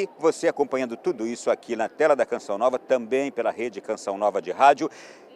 E você acompanhando tudo isso aqui na tela da Canção Nova, também pela rede Canção Nova de rádio.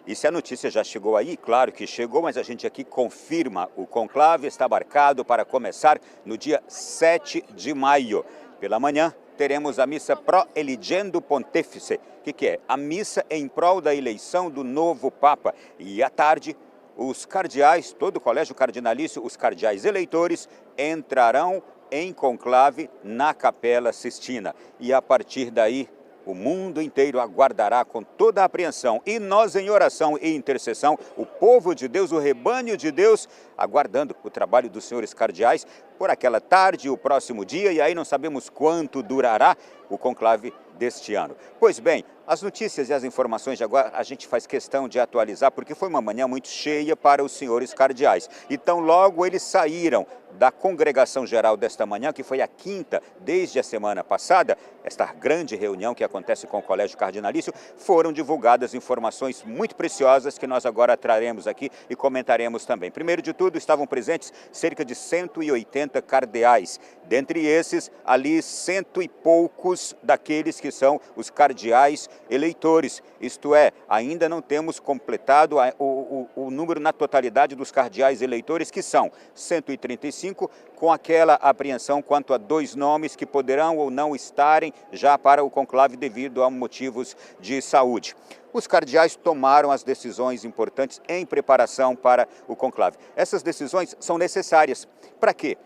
E se a notícia já chegou aí, claro que chegou, mas a gente aqui confirma: o conclave está marcado para começar no dia 7 de maio. Pela manhã, teremos a missa Pro Eligendo Pontefice, que é a missa em prol da eleição do novo Papa. E à tarde, os cardeais, todo o colégio cardinalício, os cardeais eleitores, entrarão em conclave na Capela Sistina. E a partir daí, o mundo inteiro aguardará com toda a apreensão. E nós, em oração e intercessão, o povo de Deus, o rebanho de Deus, aguardando o trabalho dos senhores cardeais por aquela tarde, o próximo dia, e aí não sabemos quanto durará o conclave deste ano. Pois bem, as notícias e as informações de agora a gente faz questão de atualizar, porque foi uma manhã muito cheia para os senhores cardeais. Então, logo eles saíram da congregação geral desta manhã, que foi a quinta desde a semana passada, esta grande reunião que acontece com o Colégio Cardinalício, foram divulgadas informações muito preciosas que nós agora traremos aqui e comentaremos também. Primeiro de tudo, estavam presentes cerca de 180 cardeais. Dentre esses, ali, cento e poucos daqueles que são os cardeais eleitores. Isto é, ainda não temos completado o número na totalidade dos cardeais eleitores, que são 135, com aquela apreensão quanto a 2 nomes que poderão ou não estarem já para o conclave devido a motivos de saúde. Os cardeais tomaram as decisões importantes em preparação para o conclave. Essas decisões são necessárias. Para quê?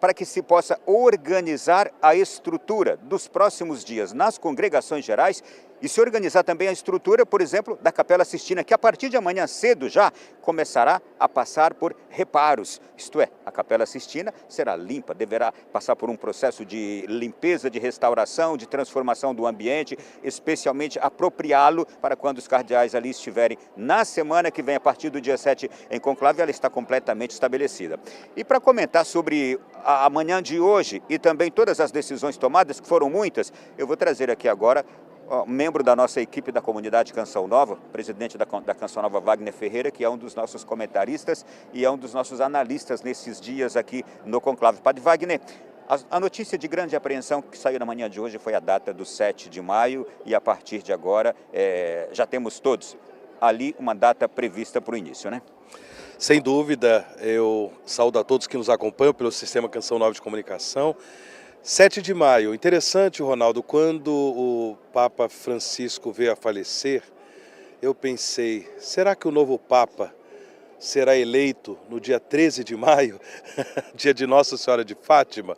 Para que se possa organizar a estrutura dos próximos dias nas congregações gerais e se organizar também a estrutura, por exemplo, da Capela Sistina, que a partir de amanhã cedo já começará a passar por reparos. Isto é, a Capela Sistina será limpa, deverá passar por um processo de limpeza, de restauração, de transformação do ambiente, especialmente apropriá-lo para quando os cardeais ali estiverem na semana que vem, a partir do dia 7 em conclave, ela está completamente estabelecida. E para comentar sobre a manhã de hoje e também todas as decisões tomadas, que foram muitas, eu vou trazer aqui agora membro da nossa equipe da comunidade Canção Nova, presidente da Canção Nova, Wagner Ferreira, que é um dos nossos comentaristas e é um dos nossos analistas nesses dias aqui no conclave. Padre Wagner, a notícia de grande apreensão que saiu na manhã de hoje foi a data do 7 de maio e a partir de agora já temos todos ali uma data prevista para o início, né? Sem dúvida, eu saúdo a todos que nos acompanham pelo Sistema Canção Nova de Comunicação. 7 de maio, interessante, Ronaldo, quando o Papa Francisco veio a falecer, eu pensei, será que o novo Papa será eleito no dia 13 de maio, dia de Nossa Senhora de Fátima?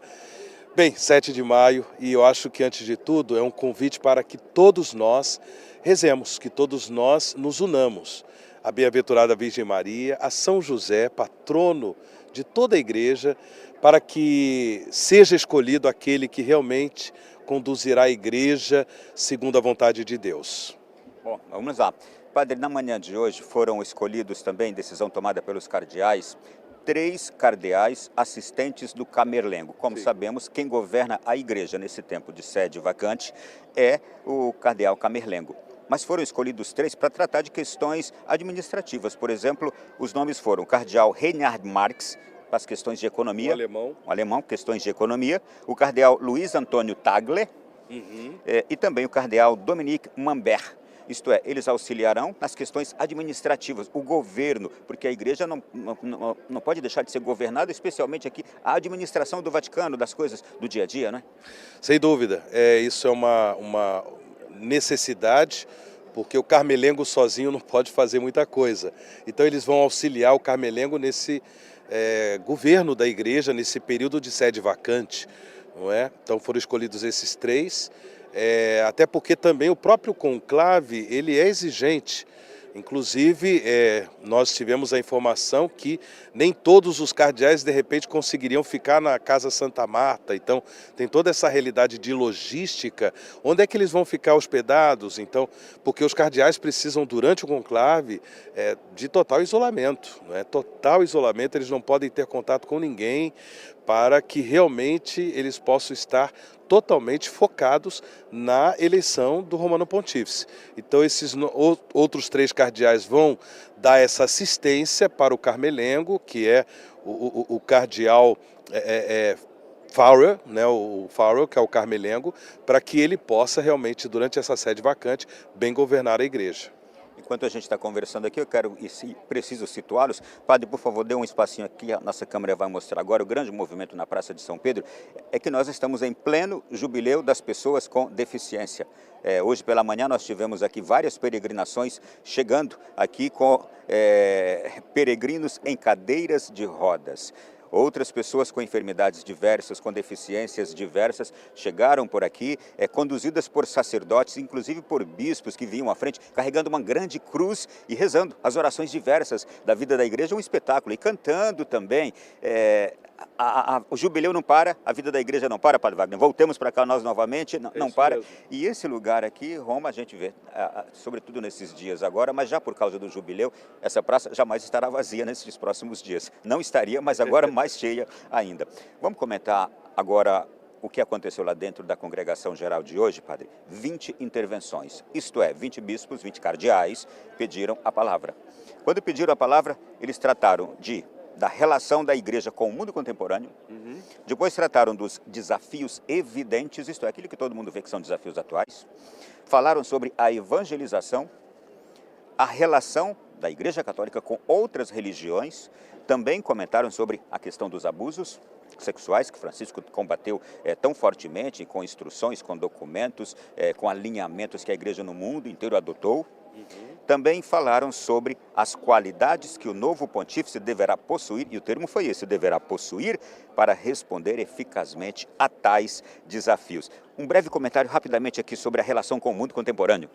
Bem, 7 de maio, e eu acho que antes de tudo é um convite para que todos nós rezemos, que todos nós nos unamos à bem-aventurada Virgem Maria, a São José, patrono de toda a igreja, para que seja escolhido aquele que realmente conduzirá a igreja segundo a vontade de Deus. Bom, vamos lá. Padre, na manhã de hoje foram escolhidos também, decisão tomada pelos cardeais, 3 cardeais assistentes do Camerlengo. Como sabemos, quem governa a igreja nesse tempo de sede vacante é o cardeal Camerlengo. Mas foram escolhidos 3 para tratar de questões administrativas. Por exemplo, os nomes foram o cardeal Reinhard Marx, para as questões de economia, o alemão, questões de economia, o cardeal Luiz Antônio Tagle e também o cardeal Dominique Mambert. Isto é, eles auxiliarão nas questões administrativas, o governo, porque a igreja não pode deixar de ser governada, especialmente aqui a administração do Vaticano, das coisas do dia a dia, né? Sem dúvida, isso é uma necessidade, porque o Carmelengo sozinho não pode fazer muita coisa. Então eles vão auxiliar o Carmelengo nesse governo da igreja, nesse período de sede vacante, não é? Então foram escolhidos esses 3, até porque também o próprio conclave, ele é exigente. Inclusive, nós tivemos a informação que nem todos os cardeais, de repente, conseguiriam ficar na Casa Santa Marta. Então, tem toda essa realidade de logística. Onde é que eles vão ficar hospedados? Então, porque os cardeais precisam, durante o conclave, de total isolamento. Não é? Total isolamento, eles não podem ter contato com ninguém para que realmente eles possam estar totalmente focados na eleição do Romano Pontífice. Então esses outros 3 cardeais vão dar essa assistência para o Carmelengo, que é o cardeal Farrell, né, o Farrell, que é o Carmelengo, para que ele possa realmente, durante essa sede vacante, bem governar a igreja. Enquanto a gente está conversando aqui, eu quero e preciso situá-los. Padre, por favor, dê um espacinho aqui, a nossa câmera vai mostrar agora. O grande movimento na Praça de São Pedro é que nós estamos em pleno jubileu das pessoas com deficiência. Hoje pela manhã nós tivemos aqui várias peregrinações chegando aqui com peregrinos em cadeiras de rodas. Outras pessoas com enfermidades diversas, com deficiências diversas, chegaram por aqui, conduzidas por sacerdotes, inclusive por bispos que vinham à frente, carregando uma grande cruz e rezando as orações diversas da vida da igreja, um espetáculo, e cantando também. O jubileu não para, a vida da igreja não para, Padre Wagner. Voltemos para cá nós novamente, não para. Mesmo. E esse lugar aqui, Roma, a gente vê, sobretudo nesses dias agora, mas já por causa do jubileu, essa praça jamais estará vazia nesses próximos dias. Não estaria, mas agora mais cheia ainda. Vamos comentar agora o que aconteceu lá dentro da congregação geral de hoje, Padre. 20 intervenções, isto é, 20 bispos, 20 cardeais pediram a palavra. Quando pediram a palavra, eles trataram da relação da igreja com o mundo contemporâneo, depois trataram dos desafios evidentes, isto é, aquilo que todo mundo vê que são desafios atuais, falaram sobre a evangelização, a relação da Igreja Católica com outras religiões, também comentaram sobre a questão dos abusos sexuais, que Francisco combateu tão fortemente, com instruções, com documentos, com alinhamentos que a igreja no mundo inteiro adotou. Também falaram sobre as qualidades que o novo pontífice deverá possuir, e o termo foi esse, deverá possuir, para responder eficazmente a tais desafios. Um breve comentário rapidamente aqui sobre a relação com o mundo contemporâneo.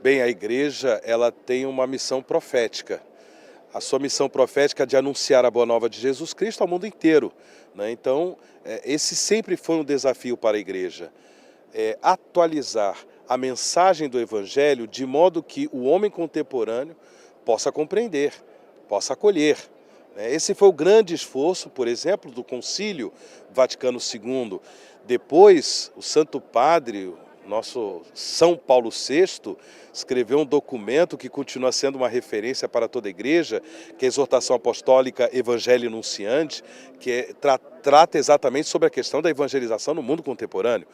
Bem, a igreja ela tem uma missão profética. A sua missão profética é de anunciar a boa nova de Jesus Cristo ao mundo inteiro, né? Então, esse sempre foi um desafio para a igreja. Atualizar a mensagem do Evangelho de modo que o homem contemporâneo possa compreender, possa acolher. Esse foi o grande esforço, por exemplo, do Concílio Vaticano II. Depois, o Santo Padre, nosso São Paulo VI, escreveu um documento que continua sendo uma referência para toda a igreja, que é a Exortação Apostólica Evangelii Nunciandi, que trata exatamente sobre a questão da evangelização no mundo contemporâneo.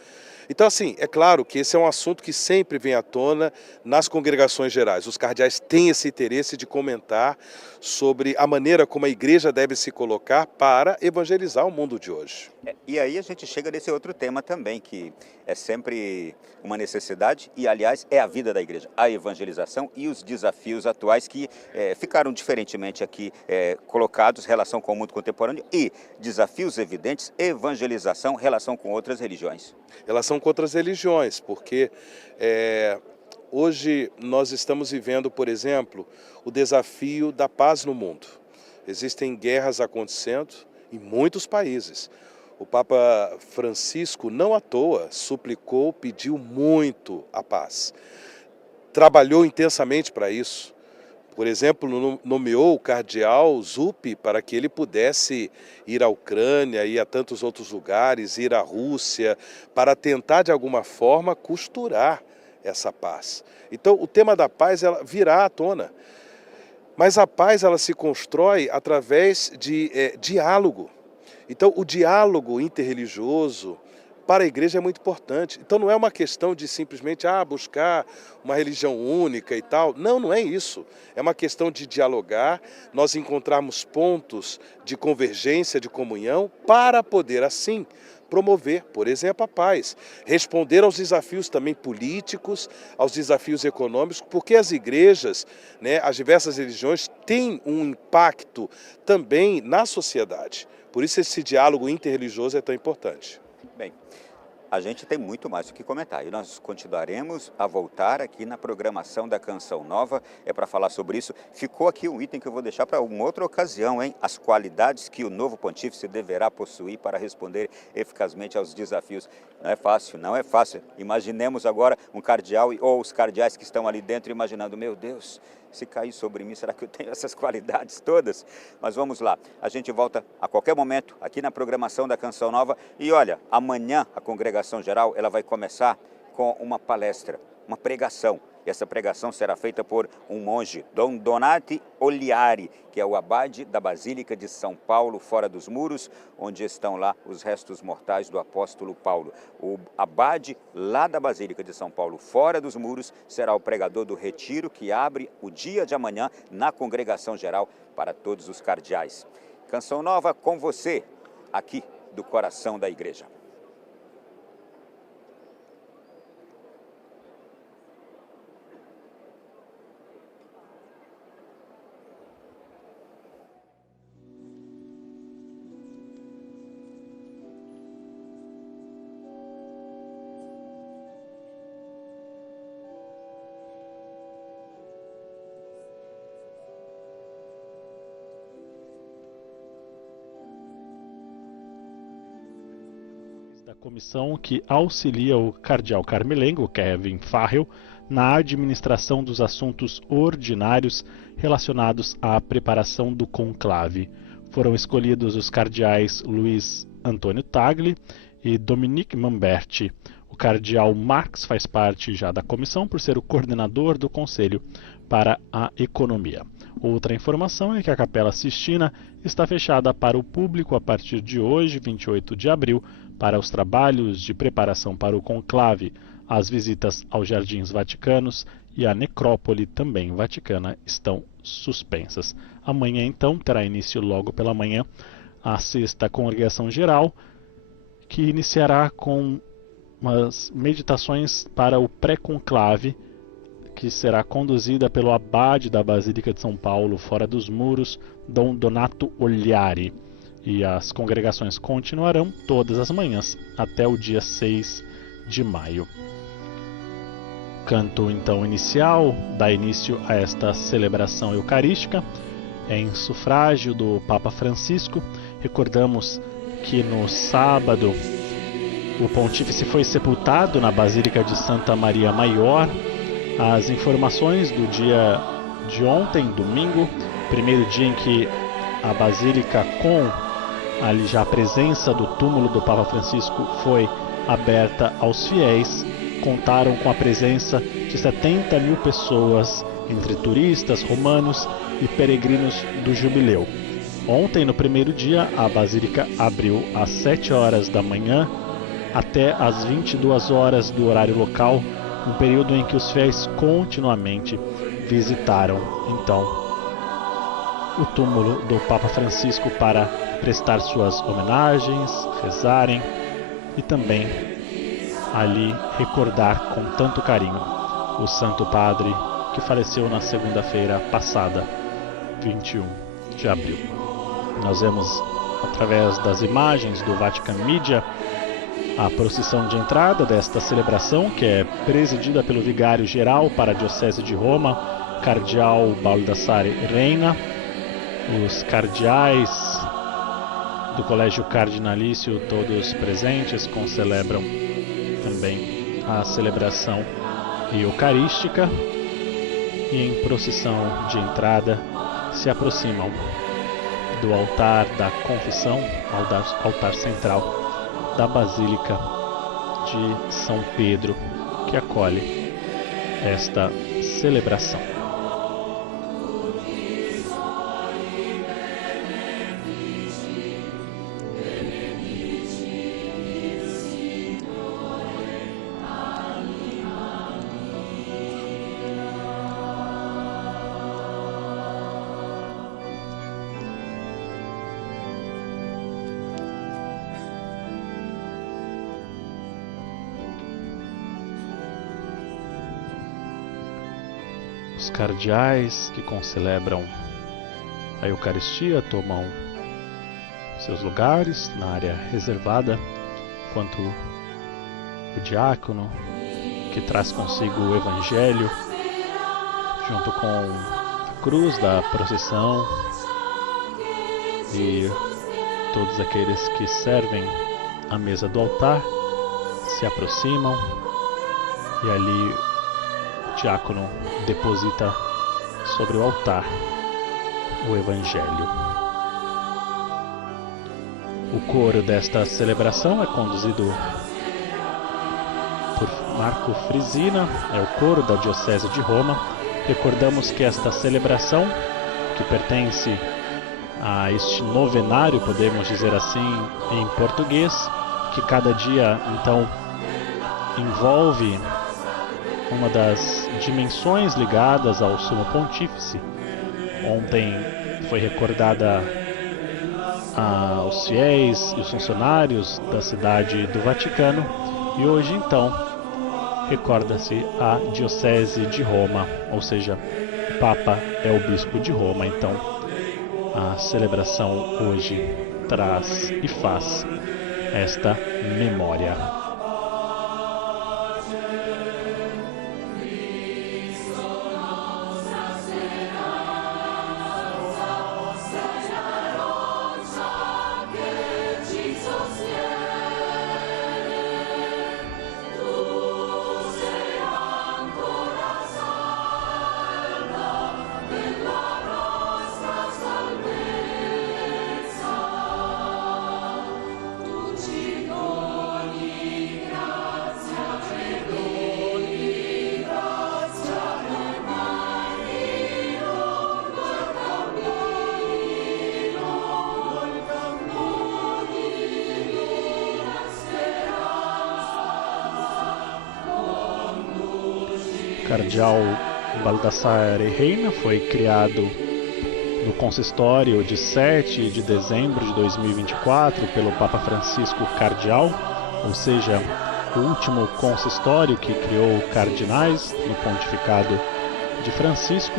Então, assim, é claro que esse é um assunto que sempre vem à tona nas congregações gerais. Os cardeais têm esse interesse de comentar sobre a maneira como a igreja deve se colocar para evangelizar o mundo de hoje. E aí a gente chega nesse outro tema também, que é sempre uma necessidade e, aliás, é a vida da igreja, a evangelização e os desafios atuais que ficaram diferentemente aqui colocados, relação com o mundo contemporâneo e desafios evidentes, evangelização, relação com outras religiões. Relação com outras religiões, porque hoje nós estamos vivendo, por exemplo, o desafio da paz no mundo. Existem guerras acontecendo em muitos países. O Papa Francisco, não à toa, suplicou, pediu muito a paz. Trabalhou intensamente para isso. Por exemplo, nomeou o cardeal Zuppi para que ele pudesse ir à Ucrânia e a tantos outros lugares, ir à Rússia, para tentar de alguma forma costurar essa paz. Então o tema da paz ela virá à tona, mas a paz ela se constrói através de diálogo. Então o diálogo interreligioso para a igreja é muito importante. Então não é uma questão de simplesmente buscar uma religião única e tal. Não, não é isso. É uma questão de dialogar, nós encontrarmos pontos de convergência, de comunhão, para poder assim promover, por exemplo, a paz. Responder aos desafios também políticos, aos desafios econômicos, porque as igrejas, as diversas religiões têm um impacto também na sociedade. Por isso esse diálogo interreligioso é tão importante. Bem, a gente tem muito mais o que comentar e nós continuaremos a voltar aqui na programação da Canção Nova, para falar sobre isso. Ficou aqui um item que eu vou deixar para uma outra ocasião, hein? As qualidades que o novo pontífice deverá possuir para responder eficazmente aos desafios. Não é fácil, não é fácil. Imaginemos agora um cardeal ou os cardeais que estão ali dentro imaginando, meu Deus, se cair sobre mim, será que eu tenho essas qualidades todas? Mas vamos lá, a gente volta a qualquer momento aqui na programação da Canção Nova. E olha, amanhã a congregação geral ela vai começar com uma palestra, uma pregação Essa pregação será feita por um monge, Dom Donati Oliari, que é o abade da Basílica de São Paulo, fora dos muros, onde estão lá os restos mortais do apóstolo Paulo. O abade lá da Basílica de São Paulo, fora dos muros, será o pregador do retiro que abre o dia de amanhã na congregação geral para todos os cardeais. Canção Nova com você, aqui do coração da igreja. Da comissão que auxilia o cardeal carmelengo, Kevin Farrell, na administração dos assuntos ordinários relacionados à preparação do conclave. Foram escolhidos os cardeais Luiz Antônio Tagli e Dominique Mamberti. O cardeal Marx faz parte já da comissão por ser o coordenador do Conselho para a Economia. Outra informação é que a Capela Sistina está fechada para o público a partir de hoje, 28 de abril, para os trabalhos de preparação para o conclave. As visitas aos Jardins Vaticanos e à Necrópole, também vaticana, estão suspensas. Amanhã, então, terá início logo pela manhã a sexta congregação geral, que iniciará com umas meditações para o pré-conclave, que será conduzida pelo abade da Basílica de São Paulo, fora dos muros, Dom Donato Oliari. E as congregações continuarão todas as manhãs até o dia 6 de maio. Canto então inicial dá início a esta celebração eucarística em sufrágio do Papa Francisco. Recordamos que no sábado o pontífice foi sepultado na Basílica de Santa Maria Maior. As informações do dia de ontem, domingo, primeiro dia em que a Basílica, com ali já a presença do túmulo do Papa Francisco, foi aberta aos fiéis, contaram com a presença de 70 mil pessoas, entre turistas, romanos e peregrinos do jubileu. Ontem, no primeiro dia, a Basílica abriu às 7 horas da manhã até às 22 horas do horário local, um período em que os fiéis continuamente visitaram, então, o túmulo do Papa Francisco para prestar suas homenagens, rezarem e também ali recordar com tanto carinho o Santo Padre que faleceu na segunda-feira passada, 21 de abril. Nós vemos, através das imagens do Vatican Media, a procissão de entrada desta celebração, que é presidida pelo vigário-geral para a Diocese de Roma, cardeal Baldassare Reina. Os cardeais do Colégio Cardinalício, todos presentes, concelebram também a celebração eucarística e em procissão de entrada se aproximam do altar da confissão, altar central da Basílica de São Pedro, que acolhe esta celebração. Os cardeais que concelebram a Eucaristia tomam seus lugares na área reservada, enquanto o diácono, que traz consigo o Evangelho, junto com a cruz da procissão e todos aqueles que servem à mesa do altar, se aproximam e ali o diácono deposita sobre o altar o Evangelho. O coro desta celebração é conduzido por Marco Frisina, é o coro da Diocese de Roma. Recordamos que esta celebração, que pertence a este novenário, podemos dizer assim em português, que cada dia então envolve uma das dimensões ligadas ao Sumo Pontífice. Ontem foi recordada aos fiéis e os funcionários da cidade do Vaticano, e hoje então recorda-se a Diocese de Roma, ou seja, o Papa é o Bispo de Roma. Então a celebração hoje traz e faz esta memória. Cardeal Baldassare Reina foi criado no consistório de 7 de dezembro de 2024 pelo Papa Francisco Cardeal, ou seja, o último consistório que criou cardinais no pontificado de Francisco,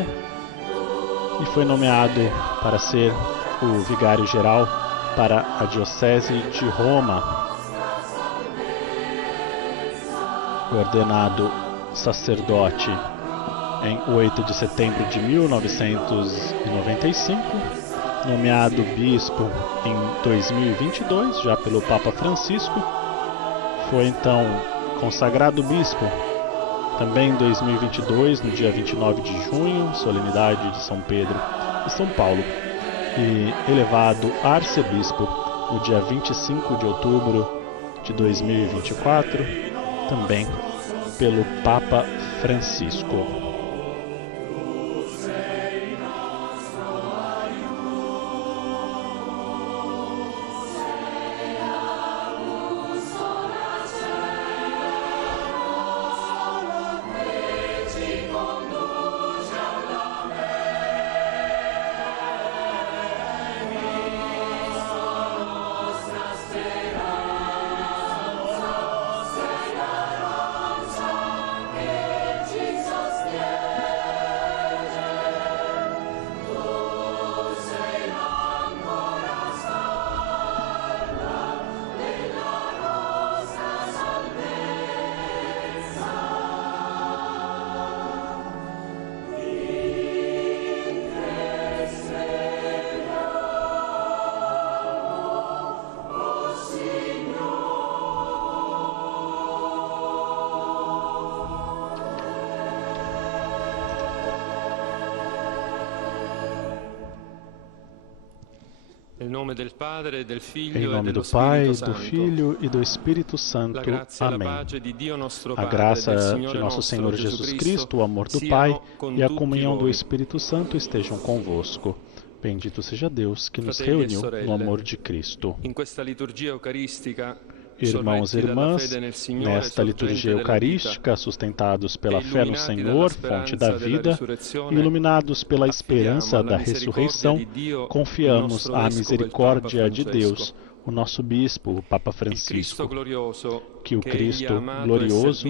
e foi nomeado para ser o vigário-geral para a Diocese de Roma. Ordenado sacerdote em 8 de setembro de 1995, nomeado bispo em 2022, já pelo Papa Francisco. Foi então consagrado bispo também em 2022, no dia 29 de junho, solenidade de São Pedro e São Paulo, e elevado arcebispo no dia 25 de outubro de 2024, também pelo Papa Francisco. Em nome do Pai, do Filho e do Espírito Santo. Amém. A graça de nosso Senhor Jesus Cristo, o amor do Pai e a comunhão do Espírito Santo estejam convosco. Bendito seja Deus que nos reuniu no amor de Cristo. Irmãos e irmãs, nesta liturgia eucarística, sustentados pela fé no Senhor, fonte da vida, e iluminados pela esperança da ressurreição, confiamos à misericórdia de Deus, o nosso Bispo, o Papa Francisco, que o Cristo glorioso,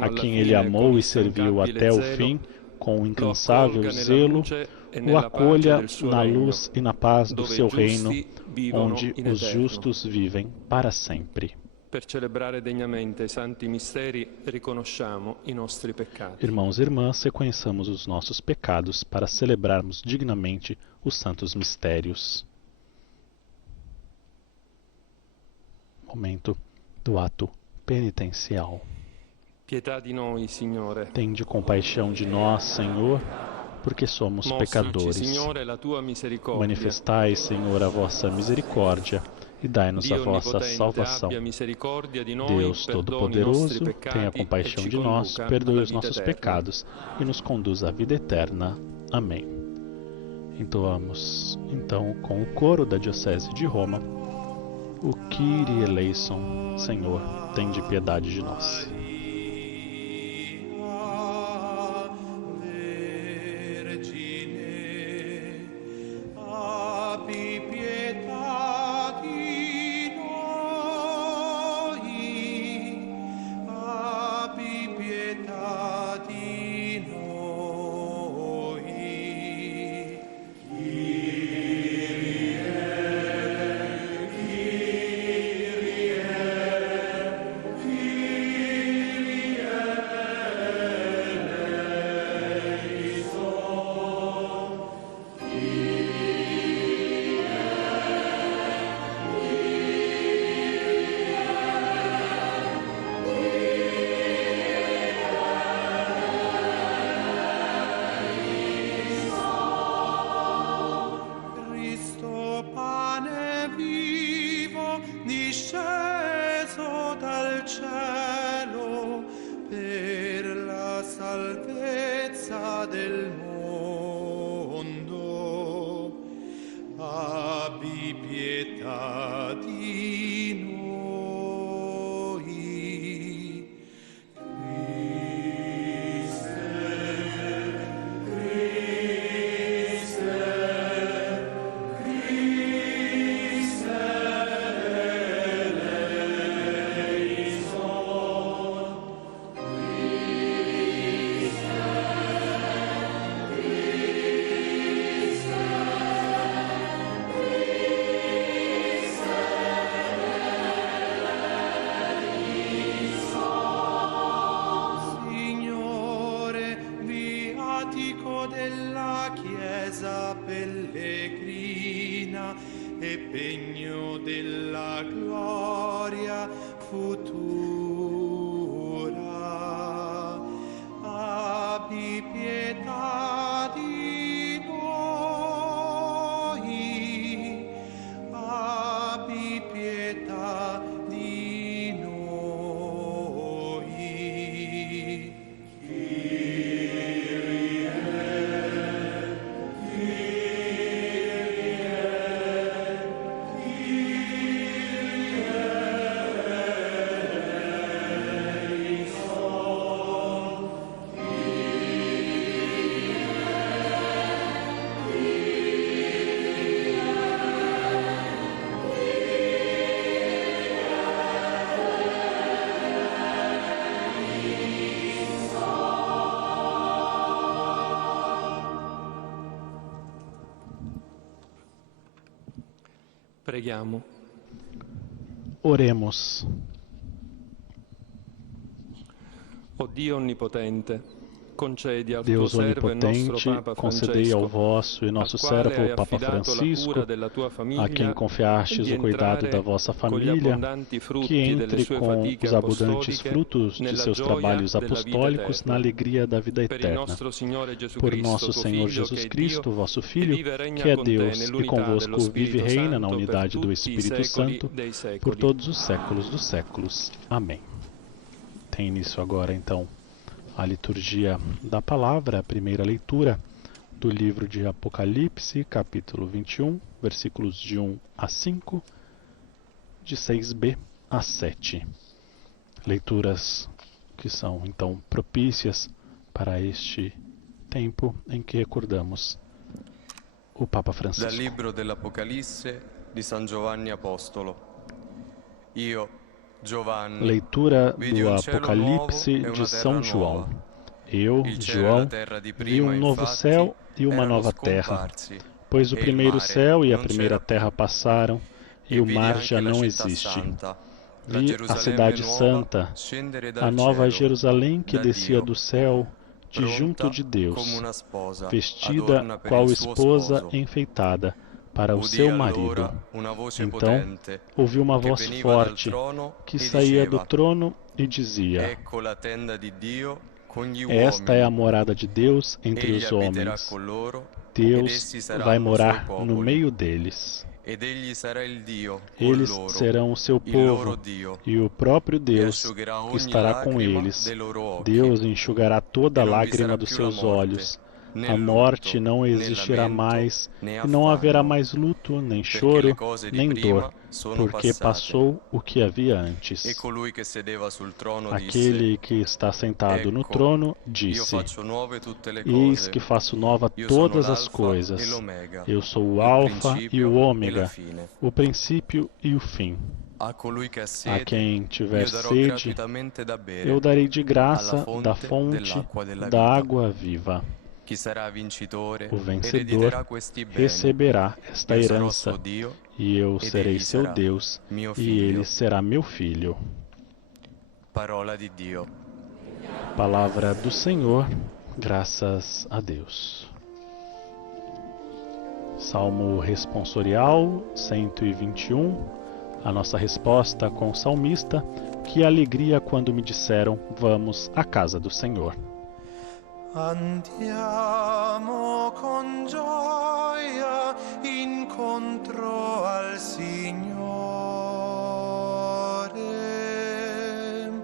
a quem Ele amou e serviu até o fim, com incansável zelo, o acolha na luz e na paz do seu reino, onde os justos vivem para sempre. Per celebrare degnamente i santi misteri, riconosciamo i nostri peccati. Irmãos e irmãs, reconheçamos os nossos pecados para celebrarmos dignamente os santos mistérios. Momento do ato penitencial. Pietà di noi, Signore. Tende compaixão de nós, Senhor, porque somos pecadores. Signore, la tua misericordia. Manifestai, Senhor, a vossa misericórdia, e dai-nos a Dio vossa onnipotente, salvação. abbia misericordia di noi, Deus perdoni i Todo-Poderoso, nostri tenha peccati compaixão e ci de nós, conduca perdoe alla os vita nossos eterna. pecados e nos conduza à vida eterna. Amém. Entoamos, então, com o coro da Diocese de Roma, o Kyrie eleison, Senhor, tende piedade de nós. Della Chiesa pellegrina e pegno della gloria futura, abbi pietà di noi, abbi pietà di noi. Preghiamo. Oremos. O Dio onnipotente, concedi al tuo Deus servo e nostro onipotente, Papa concedei ao Francesco, vosso e nosso al quale servo, hai Papa affidato la Francisco, cura della tua famiglia, a quem confiastes di o cuidado entrare da vossa con gli família, abbondanti frutti que delle entre sue com fatiche os abundantes apostoliche frutos de nella seus gioia trabalhos della vita apostólicos na eterna. alegria da vida Per il eterna. nostro Signore Gesù Por Cristo, nosso tuo Senhor Figlio, Jesus che è Cristo, Dio, vosso che Filho, vive e regna que é con te Deus e nell'unità convosco dello vive e Spirito reina na Santo per unidade do tutti i Espírito secoli Santo dei por secoli. todos os séculos dos séculos. Amém. Tem início agora, então, a liturgia da palavra, a primeira leitura do livro de Apocalipse, capítulo 21, versículos de 1 a 5, de 6b a 7. Leituras que são, então, propícias para este tempo em que recordamos o Papa Francisco. Dal libro dell'Apocalisse di San Giovanni Apostolo. Io, Giovanni, Leitura vidi do un cielo Apocalipse nuovo e de una São terra João. nuova. Eu, Il cielo e João, la terra di vi prima, novo infatti, céu e uma erano nova terra, scomparsi, pois o e il primeiro mare céu e a non primeira c'era più. terra passaram e E o vidi mar anche já la não città existe. santa, la Vi a Gerusalemme cidade nuova, santa, scendere a dal nova cielo, Jerusalém que da descia Dio, do céu, de pronta junto de Deus, come una sposa, vestida adorna per qual il suo esposa sposo. enfeitada para o Udì seu allora marido. una voce Então potente ouvi uma che voz veniva dal forte trono que e saía do diceva: trono e dizia: Ecco la tenda di Dio con gli Esta é a uomini. morada de Deus entre Egli os abiterà homens. con loro ed Deus essi vai saranno suoi morar no popoli. meio deles. ed egli sarà il Dio con Eles loro, serão o seu il loro povo, Dio, e o próprio e Deus asciugherà ogni estará com lacrima eles. dei loro occhi. Deus enxugará toda E a non vi lágrima sarà dos più la seus morte, olhos. né A morte lutto, não né existirá lamento, mais, né e não haverá affanno, mais luto, nem perché choro, le cose di nem dor, prima sono porque passate. passou o que havia E antes. colui che sedeva sul trono Aquele disse: que está sentado no Ecco, trono io disse: faccio nuove tutte le Eis cose. que faço nova Io sono todas as l'Alfa e coisas. l'Omega, Eu sou o il Alfa e principio o e la Ômega, fine. o princípio e o fim. A colui che ha A sede, quem tiver io darò sede, gratuitamente da bere eu darei de alla graça da fonte fonte dell'acqua della da vita. água viva. Chi sarà vincitore O vencedor erediterà questi beni. receberá esta Io sarò herança, suo Dio e eu ed serei egli seu sarà Deus, mio e figlio. ele será meu filho. Parola di Dio. Palavra do Senhor, graças a Deus. Salmo responsorial 121, a nossa resposta com o salmista: que alegria quando me disseram, vamos à casa do Senhor. Andiamo con gioia incontro al Signore.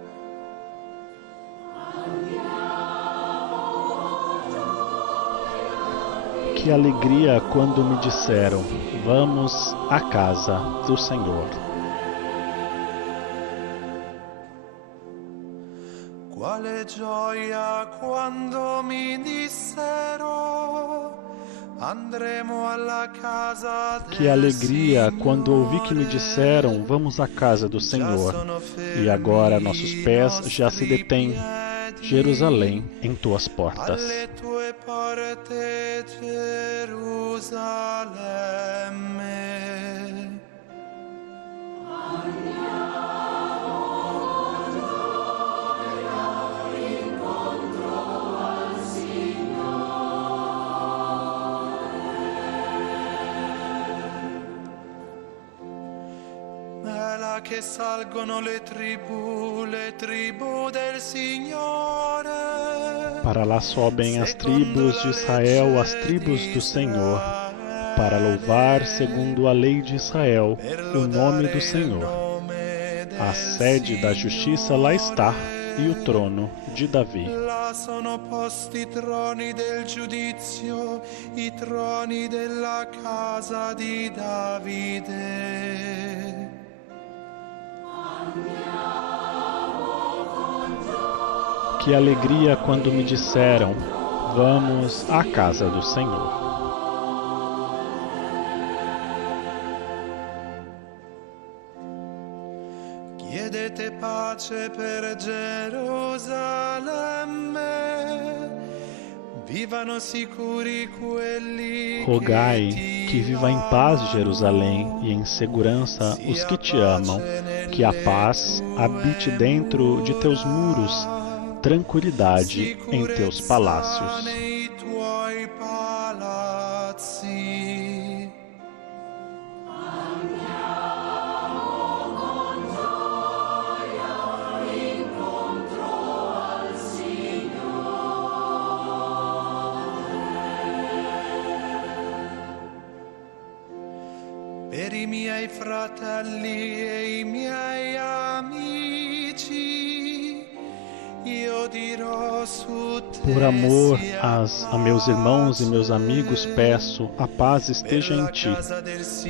Que alegria quando me disseram, vamos à casa do Senhor. Quale gioia quando mi dissero andremo alla casa del Que alegria quando ouvi que me Signore. disseram, vamos à casa do Senhor. E agora nossos pés já se detêm, Jerusalém, em tuas portas. Alle tue porte, Gerusalemme. Mela che salgono le tribù del Signore. Para lá sobem as tribos de Israel, as tribos do Senhor, para louvar, segundo a lei de Israel, o nome do Senhor. A sede da justiça lá está, e o trono de Davi. Là sono posti i troni del giudizio, i troni della casa di Davide. Que alegria quando me disseram, vamos à casa do Senhor. Chiedete pace per Gerusalemme, vivano sicuri quelli Rogai che que viva em paz Jerusalém e em segurança os que te amam, que a paz habite dentro de teus muros, tranquilidade em teus palácios. nei tuoi palazzi. Per i miei fratelli e i miei amici, io dirò su te Por amor sia a meus irmãos e meus amigos, peço, a paz esteja em ti.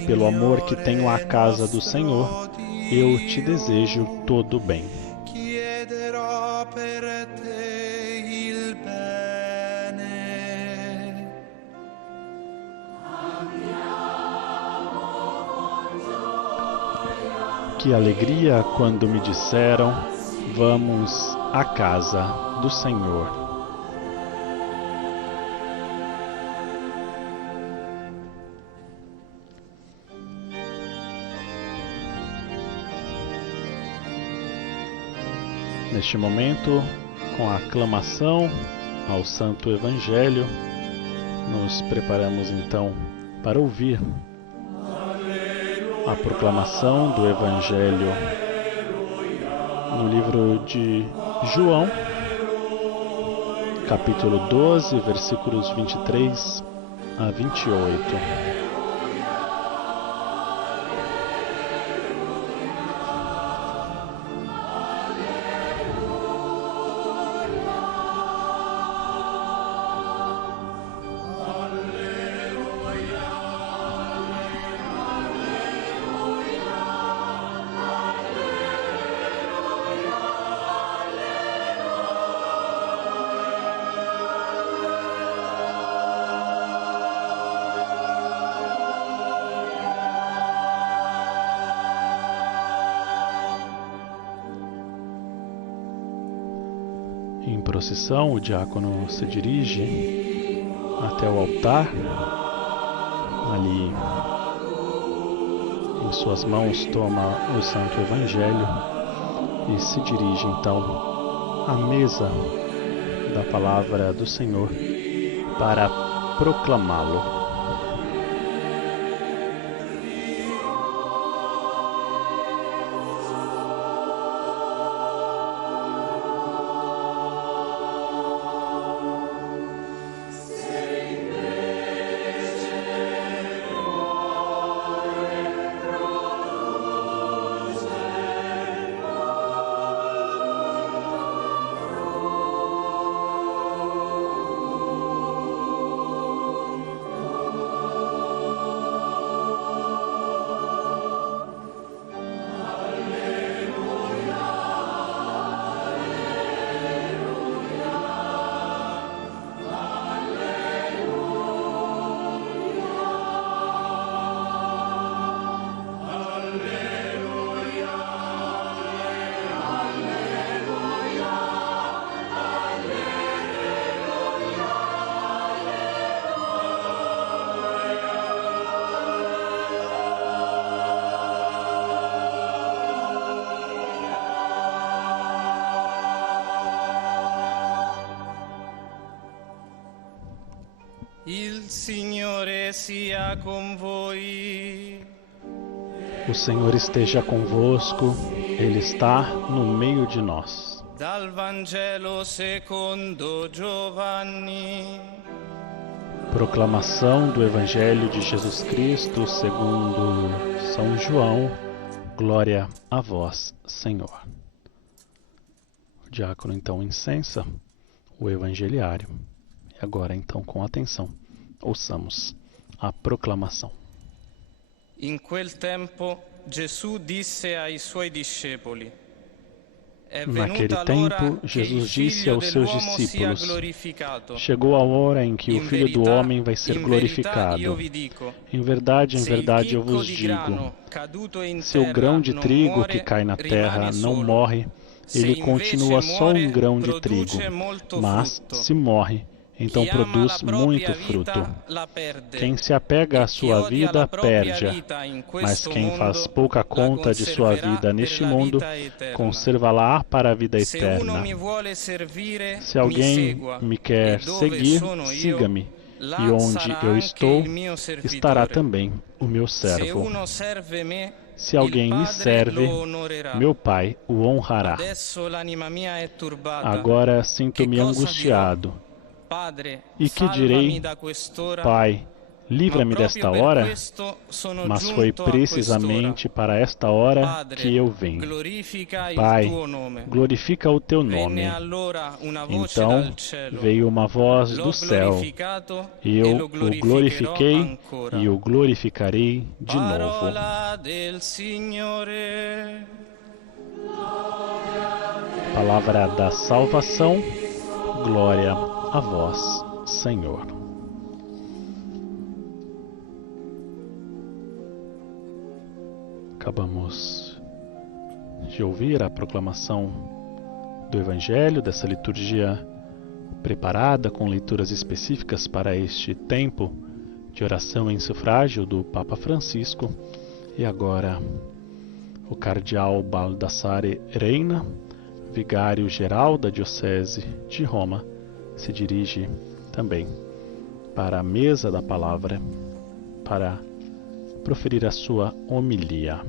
Pelo amor que tenho à casa do Senhor, eu te desejo todo o bem. Chiederò per te il bene. Que alegria quando me disseram, vamos à casa do Senhor. Neste momento, com a aclamação ao Santo Evangelho, nos preparamos então para ouvir a proclamação do Evangelho no livro de João, capítulo 12, versículos 23 a 28. Em procissão, o diácono se dirige até o altar. Ali, em suas mãos, toma o Santo Evangelho e se dirige então à mesa da palavra do Senhor para proclamá-lo. Il Signore sia con voi. O Senhor esteja convosco, Ele está no meio de nós. Dal Vangelo secondo Giovanni. Proclamação do Evangelho de Jesus Cristo segundo São João. Glória a vós, Senhor. O diácono então incensa o evangeliário. E agora então, com atenção, ouçamos a proclamação. In quel tempo Gesù disse ai suoi discepoli: Naquele tempo, Jesus disse aos seus discípulos: chegou a hora em que o Filho do Homem vai ser glorificado. Em verdade, eu vos digo, se o grão de trigo que cai na terra não morre, ele continua só um grão de trigo, mas, se morre, então produz muito fruto. Quem se apega à sua vida, perde-a, mas quem faz pouca conta de sua vida neste mundo, conserva-la para a vida eterna. Se alguém me quer seguir, siga-me, e onde eu estou, estará também o meu servo. Se alguém me serve, meu Pai o honrará. Agora sinto-me angustiado. E que direi? Pai, livra-me desta hora? Mas foi precisamente para esta hora que eu venho. Pai, glorifica o teu nome. Então veio uma voz do céu, e eu o glorifiquei e o glorificarei de novo. Palavra da salvação, glória a vós, Senhor. Acabamos de ouvir a proclamação do Evangelho, dessa liturgia preparada com leituras específicas para este tempo de oração em sufrágio do Papa Francisco. E agora o cardeal Baldassare Reina, vigário-geral da Diocese de Roma, se dirige também para a mesa da palavra para proferir a sua homilia.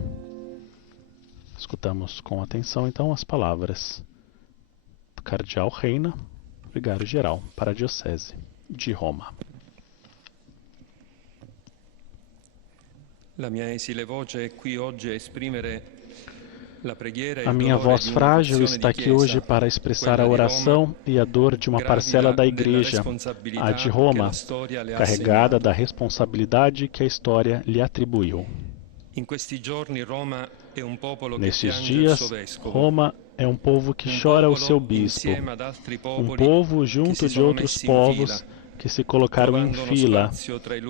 Escutamos com atenção então as palavras do cardeal Reina, vigário-geral para a Diocese de Roma. La mia esile voce è qui oggi a esprimere a minha voz frágil está aqui hoje para expressar a oração e a dor de uma parcela da Igreja, a de Roma, carregada da responsabilidade que a história lhe atribuiu. Nestes dias, Roma é um povo que chora o seu bispo, um povo junto de outros povos que se colocaram em fila,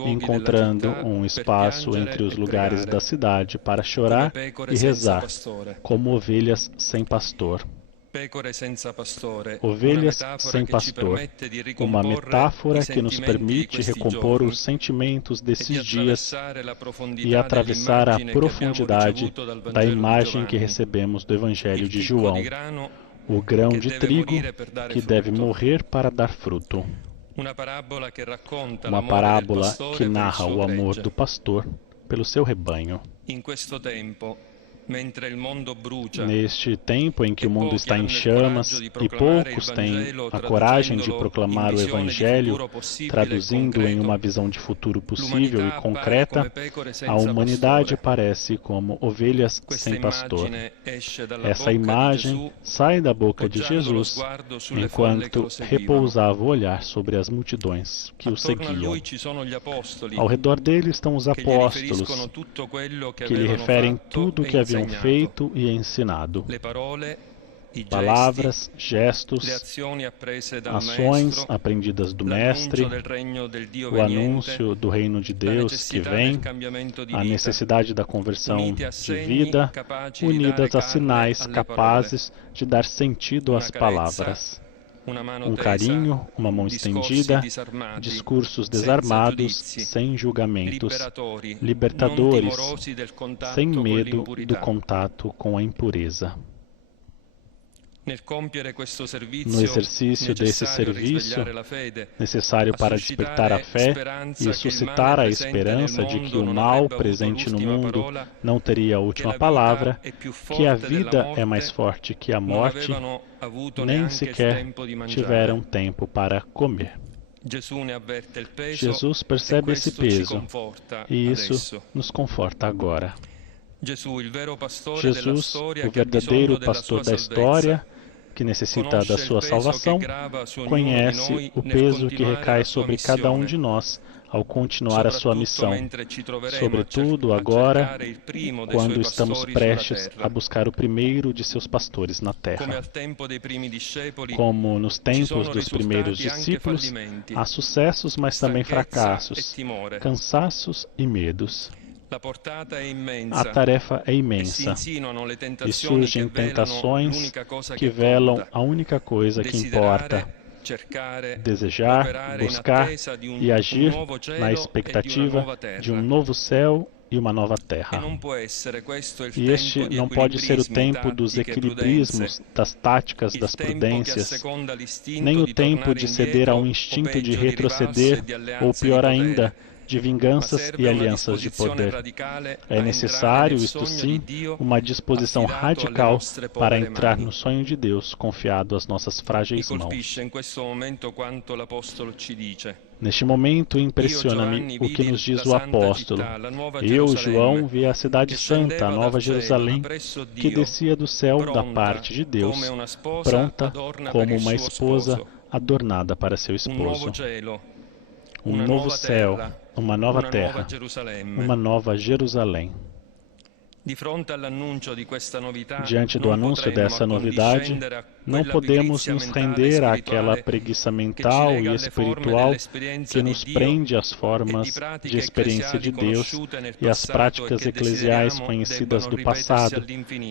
encontrando um espaço entre os lugares da cidade para chorar e rezar, como ovelhas sem pastor. Ovelhas sem pastor, uma metáfora que nos permite recompor os sentimentos desses dias e atravessar a profundidade da imagem que recebemos do Evangelho de João, o grão de trigo que deve morrer para dar fruto. Uma parábola que narra o amor do pastor pelo seu rebanho. Neste tempo em que o mundo está em chamas e poucos têm a coragem de proclamar o Evangelho, traduzindo em uma visão de futuro possível e concreta, a humanidade parece como ovelhas sem pastor. Essa imagem sai da boca de Jesus enquanto repousava o olhar sobre as multidões que o seguiam. Ao redor dele estão os apóstolos, que lhe referem tudo o que haviam feito e ensinado. Palavras, gestos, ações aprendidas do Mestre, o anúncio do reino de Deus que vem, a necessidade da conversão de vida, unidas a sinais capazes de dar sentido às palavras. Um carinho, uma mão estendida, discursos desarmados, sem julgamentos, libertadores, sem medo do contato com a impureza. No exercício desse serviço, necessário para despertar a fé e suscitar a esperança de que o mal presente no mundo não teria a última palavra, que a vida é mais forte que a morte, nem sequer tiveram tempo para comer. Jesus percebe esse peso e isso nos conforta agora. Jesus, o verdadeiro pastor da história, que necessita da sua salvação, conhece o peso que recai sobre cada um de nós ao continuar a sua missão, sobretudo agora, quando estamos prestes a buscar o primeiro de seus pastores na terra. Como nos tempos dos primeiros discípulos, há sucessos, mas também fracassos, cansaços e medos. A tarefa é imensa e surgem tentações que velam a única coisa que importa: desejar, buscar e agir na expectativa de um novo céu e uma nova terra. E este não pode ser o tempo dos equilibrismos, das táticas, das prudências, nem o tempo de ceder a um instinto de retroceder, ou pior ainda, de vinganças e alianças de poder. É necessário, isto sim, uma disposição radical para entrar no sonho de Deus confiado às nossas frágeis mãos. Neste momento, impressiona-me o que nos diz o apóstolo. Eu, João, vi a cidade santa, a Nova Jerusalém, que descia do céu da parte de Deus, pronta como uma esposa adornada para seu esposo. Um novo céu, uma nova terra, uma nova Jerusalém. Diante do anúncio dessa novidade, não podemos nos render àquela preguiça mental e espiritual que nos prende às formas de experiência de Deus e às práticas eclesiais conhecidas do passado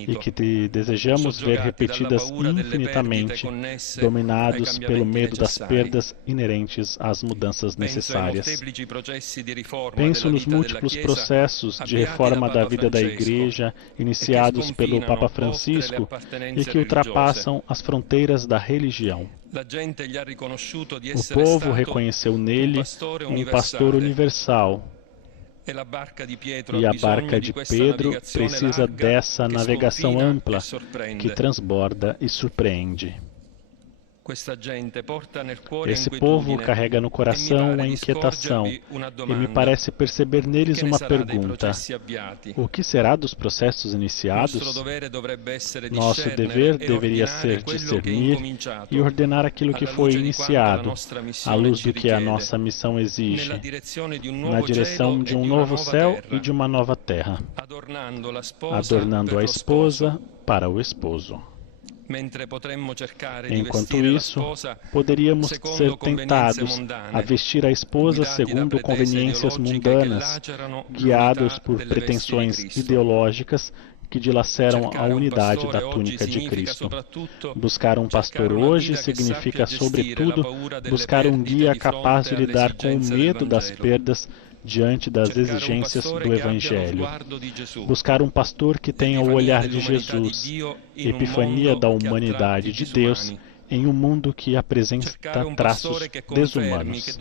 e que desejamos ver repetidas infinitamente, dominados pelo medo das perdas inerentes às mudanças necessárias. Penso nos múltiplos processos de reforma da vida da Igreja iniciados pelo Papa Francisco e que ultrapassam as fronteiras da religião. O povo reconheceu nele um pastor universal, e a barca de Pedro precisa dessa navegação ampla que transborda e surpreende. Esse povo carrega no coração a inquietação e me parece perceber neles uma pergunta: o que será dos processos iniciados? Nosso dever deveria ser discernir e ordenar aquilo que foi iniciado, à luz do que a nossa missão exige, na direção de um novo céu e de uma nova terra, adornando a esposa para o esposo. Enquanto isso, poderíamos ser tentados a vestir a esposa segundo conveniências mundanas, guiados por pretensões ideológicas que dilaceram a unidade da túnica de Cristo. Buscar um pastor hoje significa, sobretudo, buscar um guia capaz de lidar com o medo das perdas diante das exigências do Evangelho. Buscar um pastor que tenha o olhar de Jesus, epifania da humanidade de Deus, em um mundo que apresenta traços desumanos.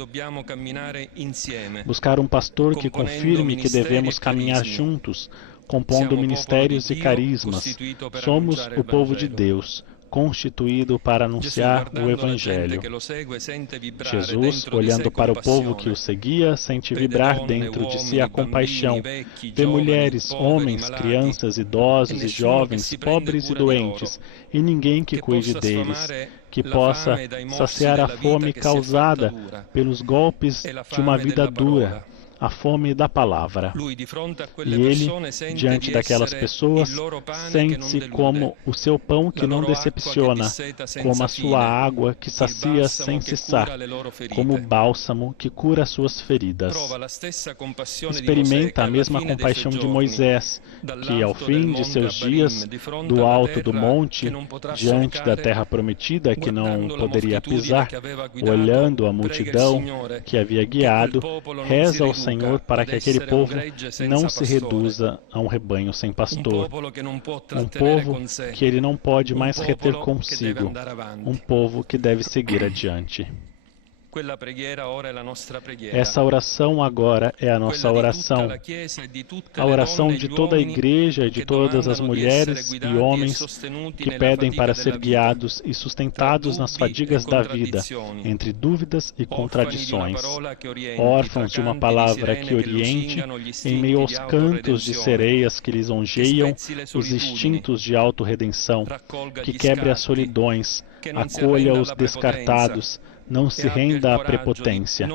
Buscar um pastor que confirme que devemos caminhar juntos, compondo ministérios e carismas. Somos o povo de Deus, constituído para anunciar o Evangelho. Jesus, olhando para o povo que o seguia, sente vibrar dentro de si a compaixão. Vê mulheres, homens, crianças, idosos e jovens, pobres e doentes, e ninguém que cuide deles, que possa saciar a fome causada pelos golpes de uma vida dura, a fome da palavra. E ele, diante daquelas pessoas, sente-se como o seu pão que não decepciona, como a sua água que sacia sem cessar, como o bálsamo que cura suas feridas. Experimenta a mesma compaixão de Moisés, que ao fim de seus dias, do alto do monte, diante da terra prometida que não poderia pisar, olhando a multidão que havia guiado, reza ao Senhor para que aquele povo não se reduza a um rebanho sem pastor, um povo que ele não pode mais reter consigo, um povo que deve seguir adiante. Essa oração agora é a nossa oração, a oração de toda a Igreja e de todas as mulheres e homens que pedem para ser guiados e sustentados nas fadigas da vida, entre dúvidas e contradições, órfãos de uma palavra que oriente, em meio aos cantos de sereias que lisonjeiam os instintos de autorredenção, que quebre as solidões, acolha os descartados, não se renda à prepotência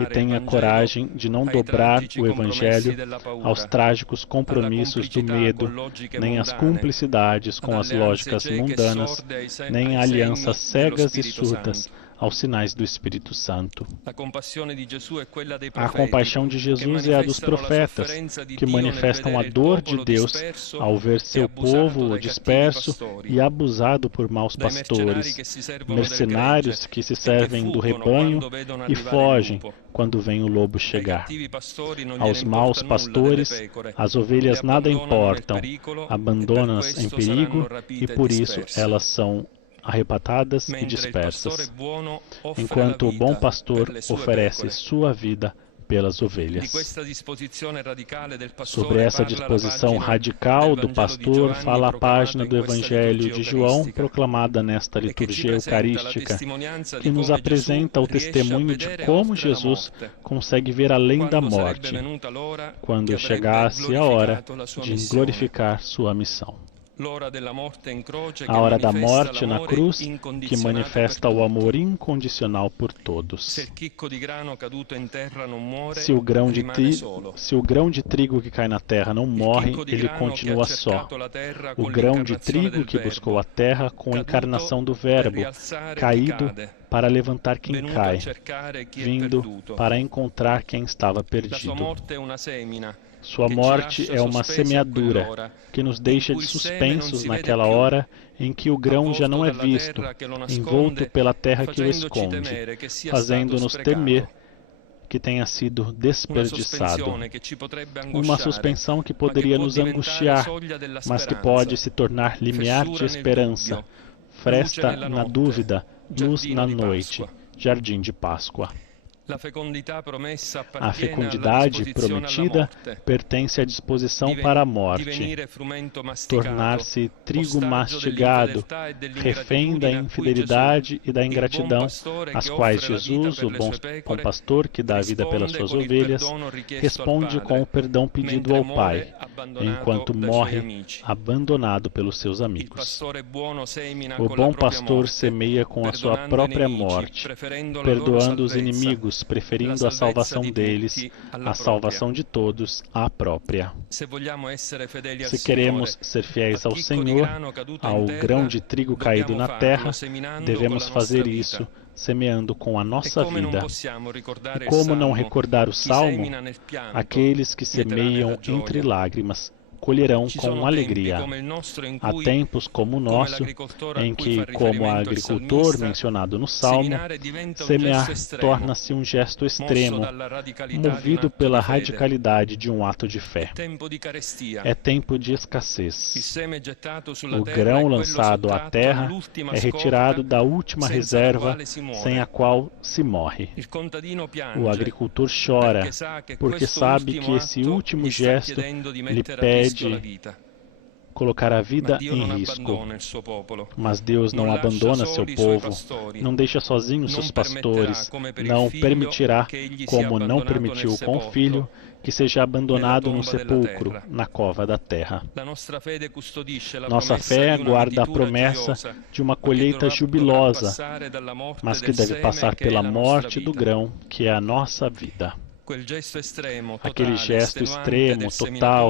e tenha coragem de não dobrar o Evangelho aos trágicos compromissos do medo, nem às cumplicidades com as lógicas mundanas, nem a alianças cegas e surdas aos sinais do Espírito Santo. A compaixão de Jesus é a dos profetas, que manifestam a dor de Deus ao ver seu povo disperso e abusado por maus pastores, mercenários que se servem do rebanho e fogem quando vem o lobo chegar. Aos maus pastores, as ovelhas nada importam, abandonam-nas em perigo e por isso elas são arrebatadas e dispersas, enquanto o bom pastor oferece sua vida pelas ovelhas. Sobre essa disposição radical do pastor fala a página do Evangelho de João, proclamada nesta liturgia eucarística, que nos apresenta o testemunho de como Jesus consegue ver além da morte, quando chegasse a hora de glorificar sua missão. A hora da morte na cruz, que manifesta o amor incondicional por todos. Se o grão de trigo que cai na terra não morre, ele continua só. O grão de trigo que buscou a terra com a encarnação do Verbo, caído para levantar quem cai, vindo para encontrar quem estava perdido. Sua morte é uma semeadura que nos deixa de suspensos naquela hora em que o grão já não é visto, envolto pela terra que o esconde, fazendo-nos temer que tenha sido desperdiçado. Uma suspensão que poderia nos angustiar, mas que pode se tornar limiar de esperança, fresta na dúvida, luz na noite, jardim de Páscoa. A fecundidade prometida pertence à disposição para a morte, tornar-se trigo mastigado, refém da infidelidade e da ingratidão, às quais Jesus, o bom pastor que dá a vida pelas suas ovelhas, responde com o perdão pedido ao Pai, enquanto morre abandonado pelos seus amigos. O bom pastor semeia com a sua própria morte, perdoando os inimigos, preferindo a salvação deles, a salvação de todos, à própria. Se queremos ser fiéis ao Senhor, ao grão de trigo caído na terra, devemos fazer isso semeando com a nossa vida. E como não recordar o Salmo? Aqueles que semeiam entre lágrimas acolherão Ci com sono tempi alegria. come il nostro in Há cui, tempos como o come nosso, l'agricoltore a em cui fa que, como a riferimento il agricultor salmista, mencionado no Salmo, seminare diventa un gesto semear estremo, torna-se um gesto mosso extremo, dalla radicalità di un movido atto pela di fede. radicalidade de um ato de È fé. tempo di carestia. É tempo de Il escassez. seme gettato sulla O terra è grão quello lançado à sottratto terra all'ultima é retirado scorta da última senza la reserva, quale si sem a muore. qual se morre. Il contadino O piange agricultor chora, perché sa che porque questo sabe que ultimo esse atto último gli sta gesto chiedendo di lhe mettere a rischio la pede vita. colocar a Ma vida Dio em non risco. abbandona il suo popolo. Mas Deus não Non lascia abandona seu soli i suoi povo, pastori. não deixa sozinhos Non seus permetterà, pastores, come per il não figlio, permitirá, che egli sia como não abbandonato nel permitiu com o filho, sepolcro, que seja abandonado no nella tomba della sepulcro, terra. na cova da terra. La nostra fede custodisce la Nossa promessa fé di una guarda a mietitura promessa gioiosa, de uma ma che colheita dovrà jubilosa, passare dalla morte mas que del deve seme, passar che è pela la nostra morte do vita. grão, que é a nossa vida. Quel gesto estremo, Aquele totale, gesto estenuante extremo, del total,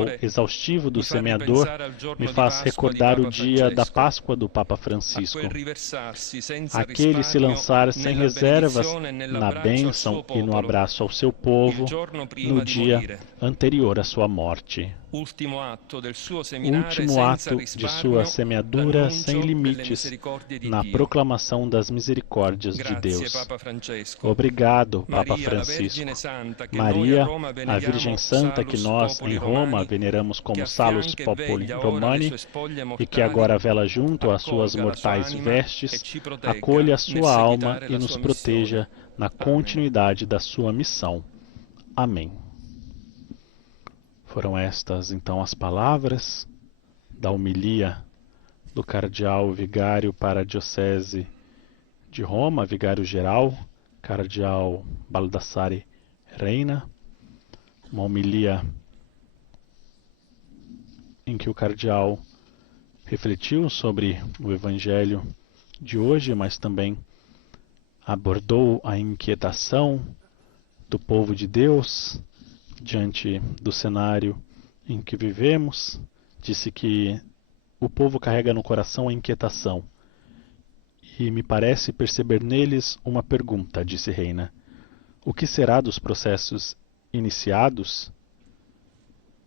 seminatore exaustivo do mi fa semeador ripensare al giorno me di faz Pasqua di recordar o Papa dia da Francesco, Páscoa do Papa a Francisco. quel riversarsi senza Aquele se risparmio lançar sem nella reservas benedizione e na nell'abbraccio al suo bênção e no popolo abraço ao seu il povo giorno no prima di dia morire. anterior à sua morte. Ultimo atto del suo seminare Último senza ato de risparmio, sua semeadura sem l'annuncio delle limites, misericordie di na Dio. proclamação das misericórdias de Grazie Deus. Papa Francesco. Obrigado, Papa Maria, la Francisco. Vergine Santa, che noi Maria, a Roma a veneriamo Virgem Santa, que Salus nós Populi em Roma Romani, veneramos che como Salus affianca e Populi veglia ora le Romani, sue spoglie e que mortali, agora vela junto às suas accolga la sua mortais anima e vestes, ci protegga acolha a nel sua alma seguitare e la nos sua proteja missione. na Amen. continuidade da sua missão. Amém. Foram estas, então, as palavras da homilia do cardeal vigário para a Diocese de Roma, vigário-geral, cardeal Baldassare Reina, uma homilia em que o cardeal refletiu sobre o Evangelho de hoje, mas também abordou a inquietação do povo de Deus diante do cenário em que vivemos. Disse que o povo carrega no coração a inquietação, e me parece perceber neles uma pergunta, disse Reina. O que será dos processos iniciados?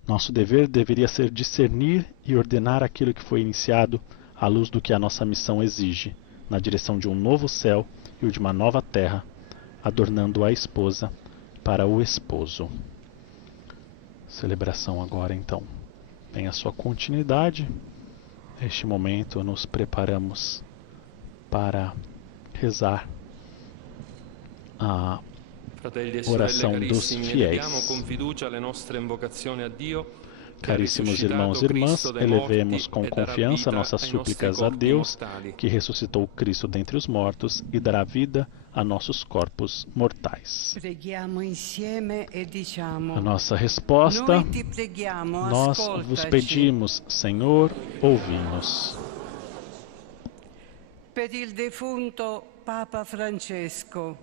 Nosso dever deveria ser discernir e ordenar aquilo que foi iniciado à luz do que a nossa missão exige, na direção de um novo céu e de uma nova terra, adornando a esposa para o esposo. Celebração agora, então, tem a sua continuidade. Neste momento nos preparamos para rezar a Fratelli e oração sorelle dos carissimi, fiéis. eleviamo con fiducia le nostre invocazioni a Dio, che ha Caríssimos risuscitato irmãos e irmãs, Cristo dai elevemos morti com e darà confiança vita nossas ai nostri súplicas a corpi Deus, mortali. que ressuscitou Cristo dentre os mortos e dará vida a nossos corpos mortais. Preghiamo insieme e diciamo: A nossa resposta: Noi ti preghiamo, nós vos ascoltaci. pedimos, Senhor, ouvi-nos. Per il defunto Papa Francesco,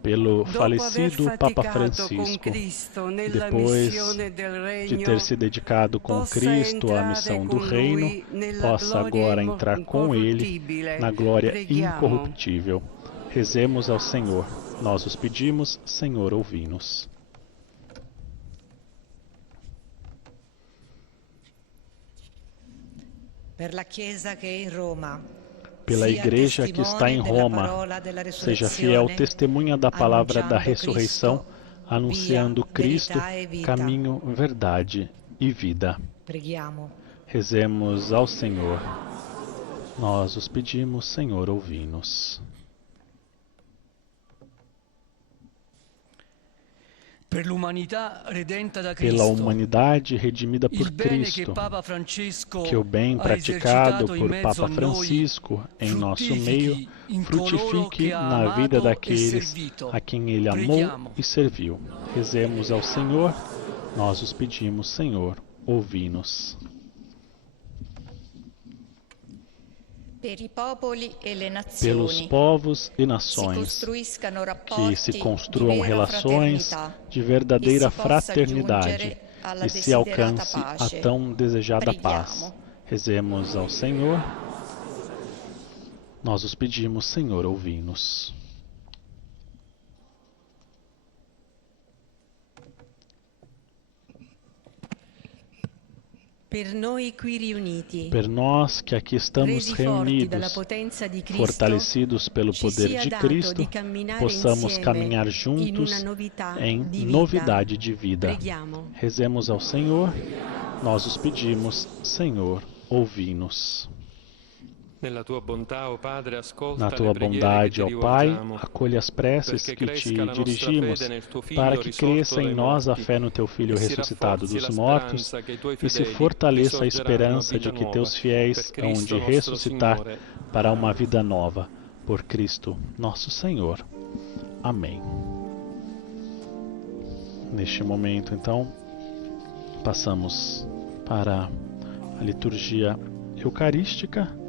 Pelo dopo aver falecido Papa faticato con Francisco, Cristo nella depois missione del de regno, ter se dedicado com possa Cristo à entrare missão do con reino, lui nella possa gloria agora entrar com Ele incorruttibile. na glória Preghiamo. incorruptível. Rezemos ao Senhor. Nós os pedimos, Senhor, ouvi-nos. Per la Chiesa che è in Roma, Pela sia Igreja que está em testimone della Roma, parola della seja fiel resurrezione, testemunha da palavra da annunciando ressurreição, Cristo, anunciando via, Cristo, verità e vita. caminho, verdade e vida. Preghiamo. Rezemos ao Senhor. Nós os pedimos, Senhor, ouvi-nos. Per l'umanità redenta da Pela Cristo, humanidade redimida por il bene che Cristo, Papa Francesco que o bem ha praticado esercitato in por mezzo Papa a noi Francisco em nosso meio fruttifichi in coloro frutifique che ha na vida amato e daqueles servito. a quem Ele amou Preghiamo. e serviu. Rezemos ao Senhor. Nós os pedimos, Senhor, ouvi-nos. Per i popoli e le Pelos nazioni povos e si nações, costruiscano que rapporti se di construam vera relações fraternità de verdadeira e si possa fraternidade giungere alla e se desiderata alcance a pace. tão desejada paz. Preghiamo. Rezemos ao Senhor. Nós os pedimos, Senhor, ouvi-nos. per noi qui riuniti, Per nós que aqui estamos resi forti dalla reunidos, potenza di Cristo, fortalecidos pelo ci poder sia de dato Cristo, di camminare possamos insieme caminhar in juntos una novità em di vita. novidade de vida. Preghiamo. Rezemos ao Senhor, nós os pedimos, Senhor, ouvi-nos. Nella tua bontà, o Padre, ascolta Na le tua preghiere bondade, che ti ó Pai, rivolgiamo, acolha as preces perché que cresca te la nostra dirigimos, fede nel tuo Figlio para que risorto cresça em dai nós a morti, fé no Teu Filho e si ressuscitado rafforzi dos la mortos, speranza che i tuoi e se fedeli fortaleça a risorgeranno a esperança vita de que nuova Teus fiéis per hão Cristo de nostro ressuscitar Signore. para uma vida nova, por Cristo nosso Senhor. Amém. Neste momento, então, passamos para a liturgia eucarística.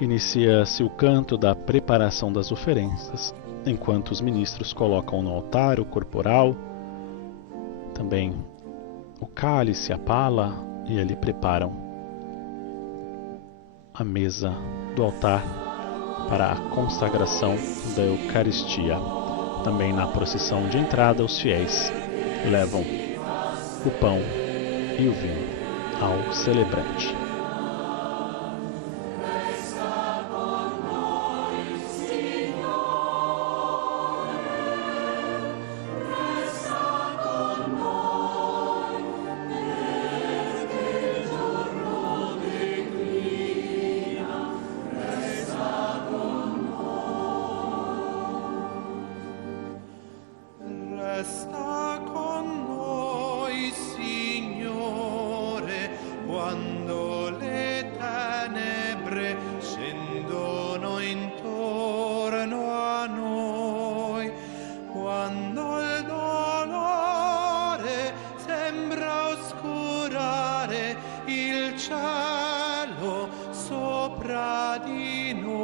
Inicia-se o canto da preparação das oferendas, enquanto os ministros colocam no altar o corporal, também o cálice, a pala, e ali preparam a mesa do altar para a consagração da Eucaristia. Também na procissão de entrada, os fiéis levam o pão e o vinho ao celebrante. Resta con noi, Signore, quando le tenebre scendono intorno a noi, quando il dolore sembra oscurare il cielo sopra di noi.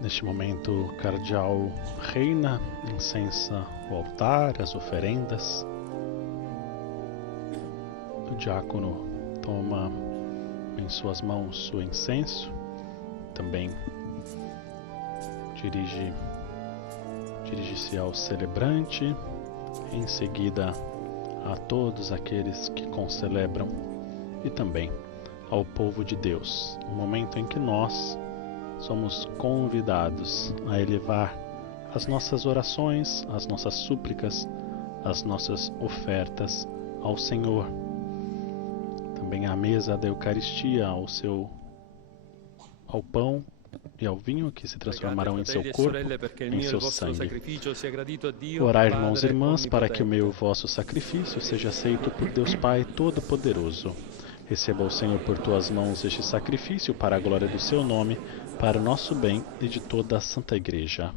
Neste momento, o cardeal reina, incensa o altar, as oferendas. O diácono toma em suas mãos o incenso, também dirige-se ao celebrante, em seguida a todos aqueles que concelebram e também ao povo de Deus, no momento em que nós somos convidados a elevar as nossas orações, as nossas súplicas, as nossas ofertas ao Senhor. Também à mesa da Eucaristia, ao pão e ao vinho que se transformarão em seu corpo, em seu sangue. Orai, irmãos e irmãs, para que o meu e o vosso sacrifício seja aceito por Deus Pai Todo-Poderoso. Receba o Senhor por tuas mãos este sacrifício para a glória do seu nome, para o nosso bem e de toda a Santa Igreja.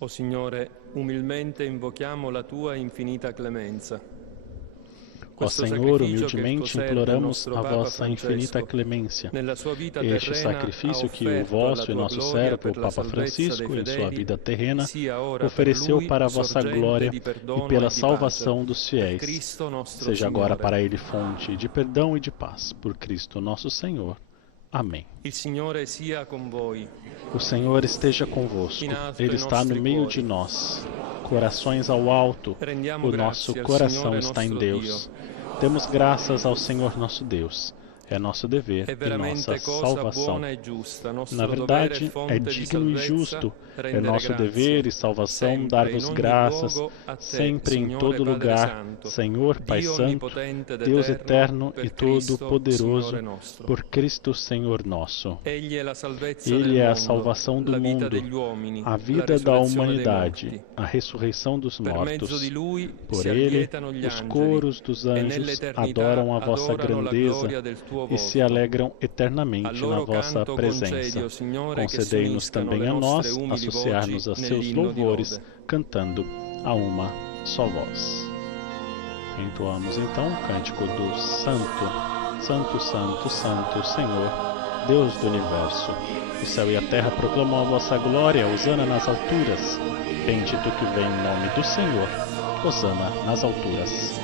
O Signore, umilmente invochiamo la tua infinita clemenza. Ó Senhor, humildemente imploramos a vossa infinita clemência. Este sacrifício que o vosso e nosso servo, o Papa Francisco, em sua vida terrena, ofereceu para a vossa glória e pela salvação dos fiéis, seja agora para ele fonte de perdão e de paz. Por Cristo nosso Senhor. Amém. O Senhor esteja convosco. Ele está no meio de nós. Corações ao alto, o nosso coração está em Deus. Demos graças ao Senhor nosso Deus. É nosso dever e nossa salvação. Na verdade, é digno e justo, é nosso dever e salvação dar-vos graças, sempre e em todo lugar, Senhor Pai Santo, Deus eterno e todo-poderoso, por Cristo Senhor nosso. Ele é a salvação do mundo, a vida da humanidade, a ressurreição dos mortos. Por ele, os coros dos anjos adoram a vossa grandeza e se alegram eternamente na vossa presença. Concedei-nos também a nós associar-nos a seus louvores, cantando a uma só voz. Entoamos então o cântico do Santo, Santo, Santo, Santo, Senhor, Deus do Universo. O céu e a terra proclamam a vossa glória, hosana nas alturas. Bendito que vem em nome do Senhor, hosana nas alturas.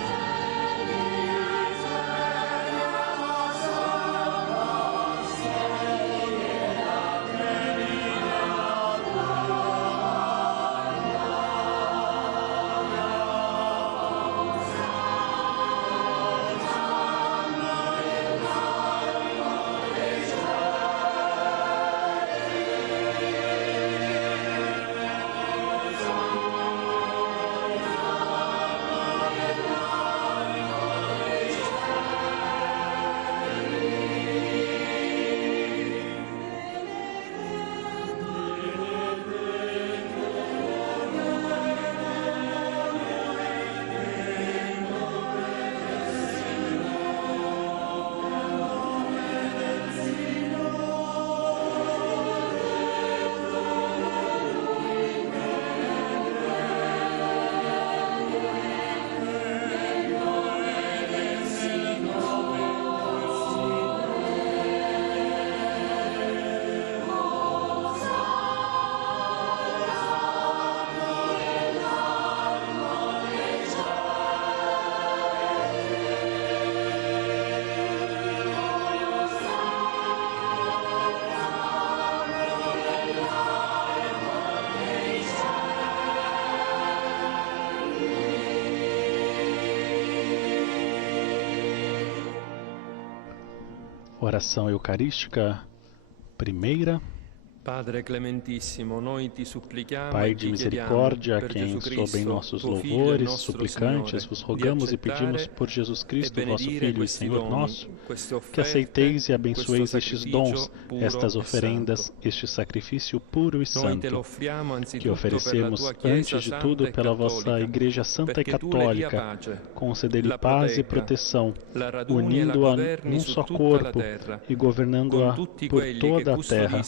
Oração Eucarística, primeira. Pai de misericórdia, a quem sob em nossos louvores, suplicantes, vos rogamos e pedimos por Jesus Cristo, vosso Filho e Senhor nosso, que aceiteis e abençoeis estes dons, estas oferendas, este sacrifício puro e santo, que oferecemos antes de tudo pela vossa Igreja Santa e Católica, concedei-lhe paz e proteção, unindo-a num só corpo e governando-a por toda a terra,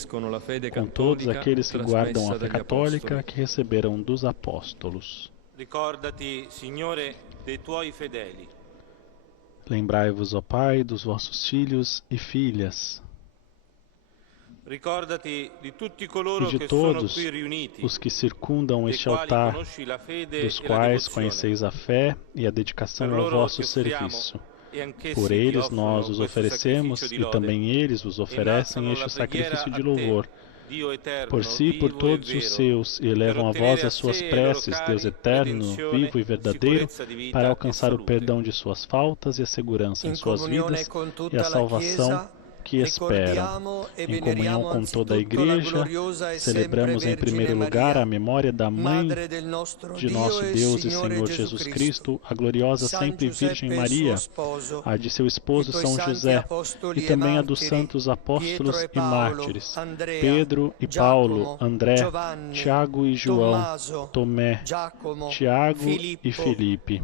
com todos aqueles que guardam a fé católica que receberam dos apóstolos. Lembrai-vos, ó Pai, dos vossos filhos e filhas, e de todos os que circundam este altar, dos quais conheceis a fé e a dedicação ao vosso serviço. Por eles nós os oferecemos e também eles vos oferecem este sacrifício de louvor. Por si e por todos os seus, e elevam a vós as suas preces, Deus eterno, vivo e verdadeiro, para alcançar o perdão de suas faltas e a segurança em suas vidas e a salvação que esperam. Em comunhão com toda a Igreja, celebramos em primeiro lugar a memória da Mãe de nosso Deus e Senhor Jesus Cristo, a gloriosa sempre Virgem Maria, a de seu esposo São José, e também a dos santos apóstolos e mártires, Pedro e Paulo, André, Tiago e João, Tomé, Tiago e Filipe,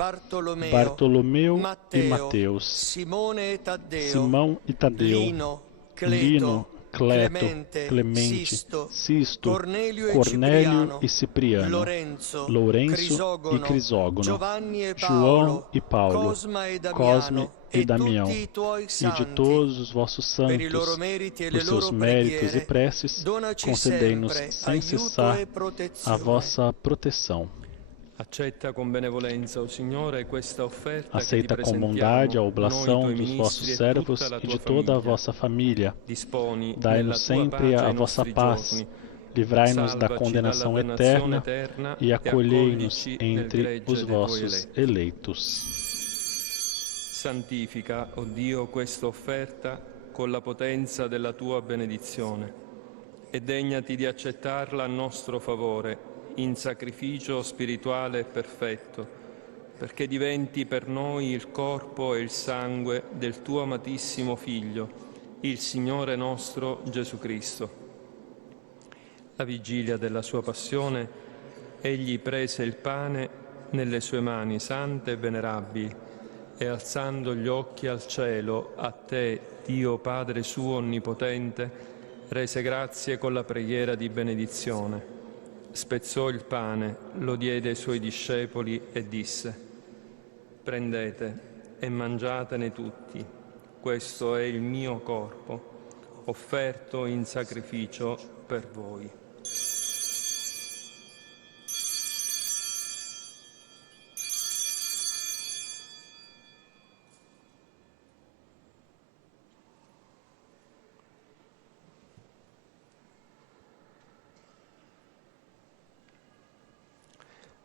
Bartolomeu e Mateus, Simão e Tadeu, Lino, Cleto, Clemente, Sisto, Cornélio e Cipriano, Lourenço e Crisógono, João e Paulo, Cosme e Damião, e de todos os vossos santos, por seus méritos e preces, concedei-nos sem cessar a vossa proteção. Aceita com bondade a oblação dos vossos servos e de toda a vossa família. Dai-nos sempre a vossa paz. Livrai-nos da condenação eterna e acolhei-nos entre os vossos eleitos. Santifica, o Dio, questa offerta con la potenza della tua benedizione e degnati di accettarla a nostro favore in sacrificio spirituale e perfetto, perché diventi per noi il corpo e il sangue del tuo amatissimo Figlio, il Signore nostro Gesù Cristo. La vigilia della sua passione, egli prese il pane nelle sue mani sante e venerabili e alzando gli occhi al cielo, a te, Dio Padre suo onnipotente, rese grazie con la preghiera di benedizione. Spezzò il pane, lo diede ai suoi discepoli e disse: prendete e mangiatene tutti, questo è il mio corpo, offerto in sacrificio per voi.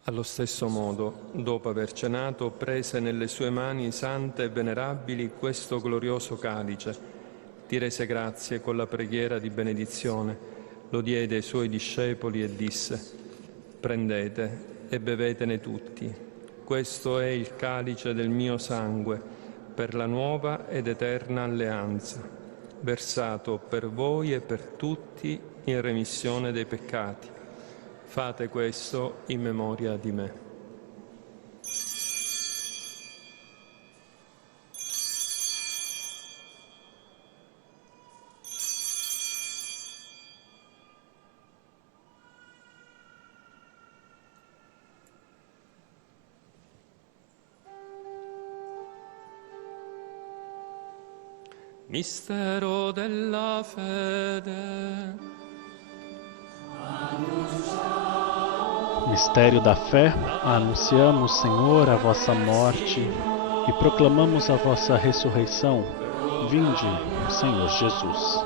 Allo stesso modo, dopo aver cenato, prese nelle sue mani sante e venerabili questo glorioso calice, ti rese grazie con la preghiera di benedizione, lo diede ai suoi discepoli e disse: prendete e bevetene tutti, questo è il calice del mio sangue, per la nuova ed eterna alleanza, versato per voi e per tutti in remissione dei peccati. Fate questo in memoria di me. Mistero della fede. Mistério da fé, anunciamos, Senhor, a vossa morte e proclamamos a vossa ressurreição. Vinde, Senhor Jesus.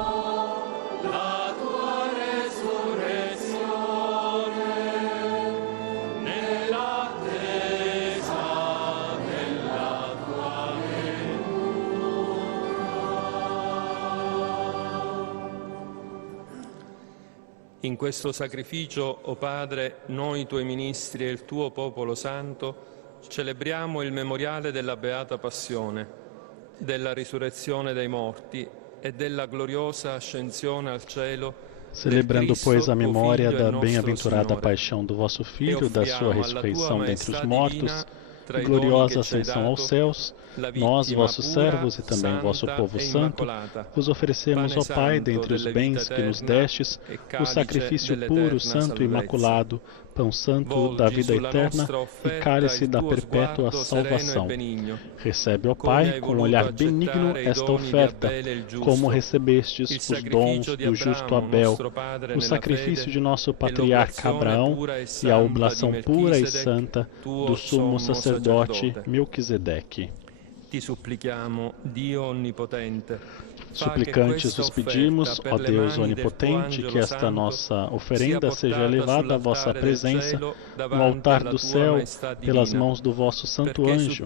In questo sacrificio, o Padre, noi tuoi ministri e il tuo popolo santo, celebriamo il memoriale della Beata Passione, della risurrezione dei morti e della gloriosa ascensione al cielo. Celebrando, pois, a memória da bem-aventurada paixão do vosso Filho, da sua ressurreição dentre os mortos, e gloriosa ascensão aos céus, nós, vossos servos e também vosso povo santo, vos oferecemos, ó Pai, dentre os bens que nos destes, o sacrifício puro, santo e imaculado, pão santo da vida eterna e cálice da perpétua salvação. Recebe, ó Pai, com olhar benigno esta oferta, como recebestes os dons do justo Abel, o sacrifício de nosso patriarca Abraão e a oblação pura e santa do sumo sacerdote Melquisedeque. Ti supplichiamo, Dio onnipotente, Suplicantes vos pedimos, ó Deus onipotente, que esta nossa oferenda seja levada à vossa presença no altar do céu pelas mãos do vosso santo anjo,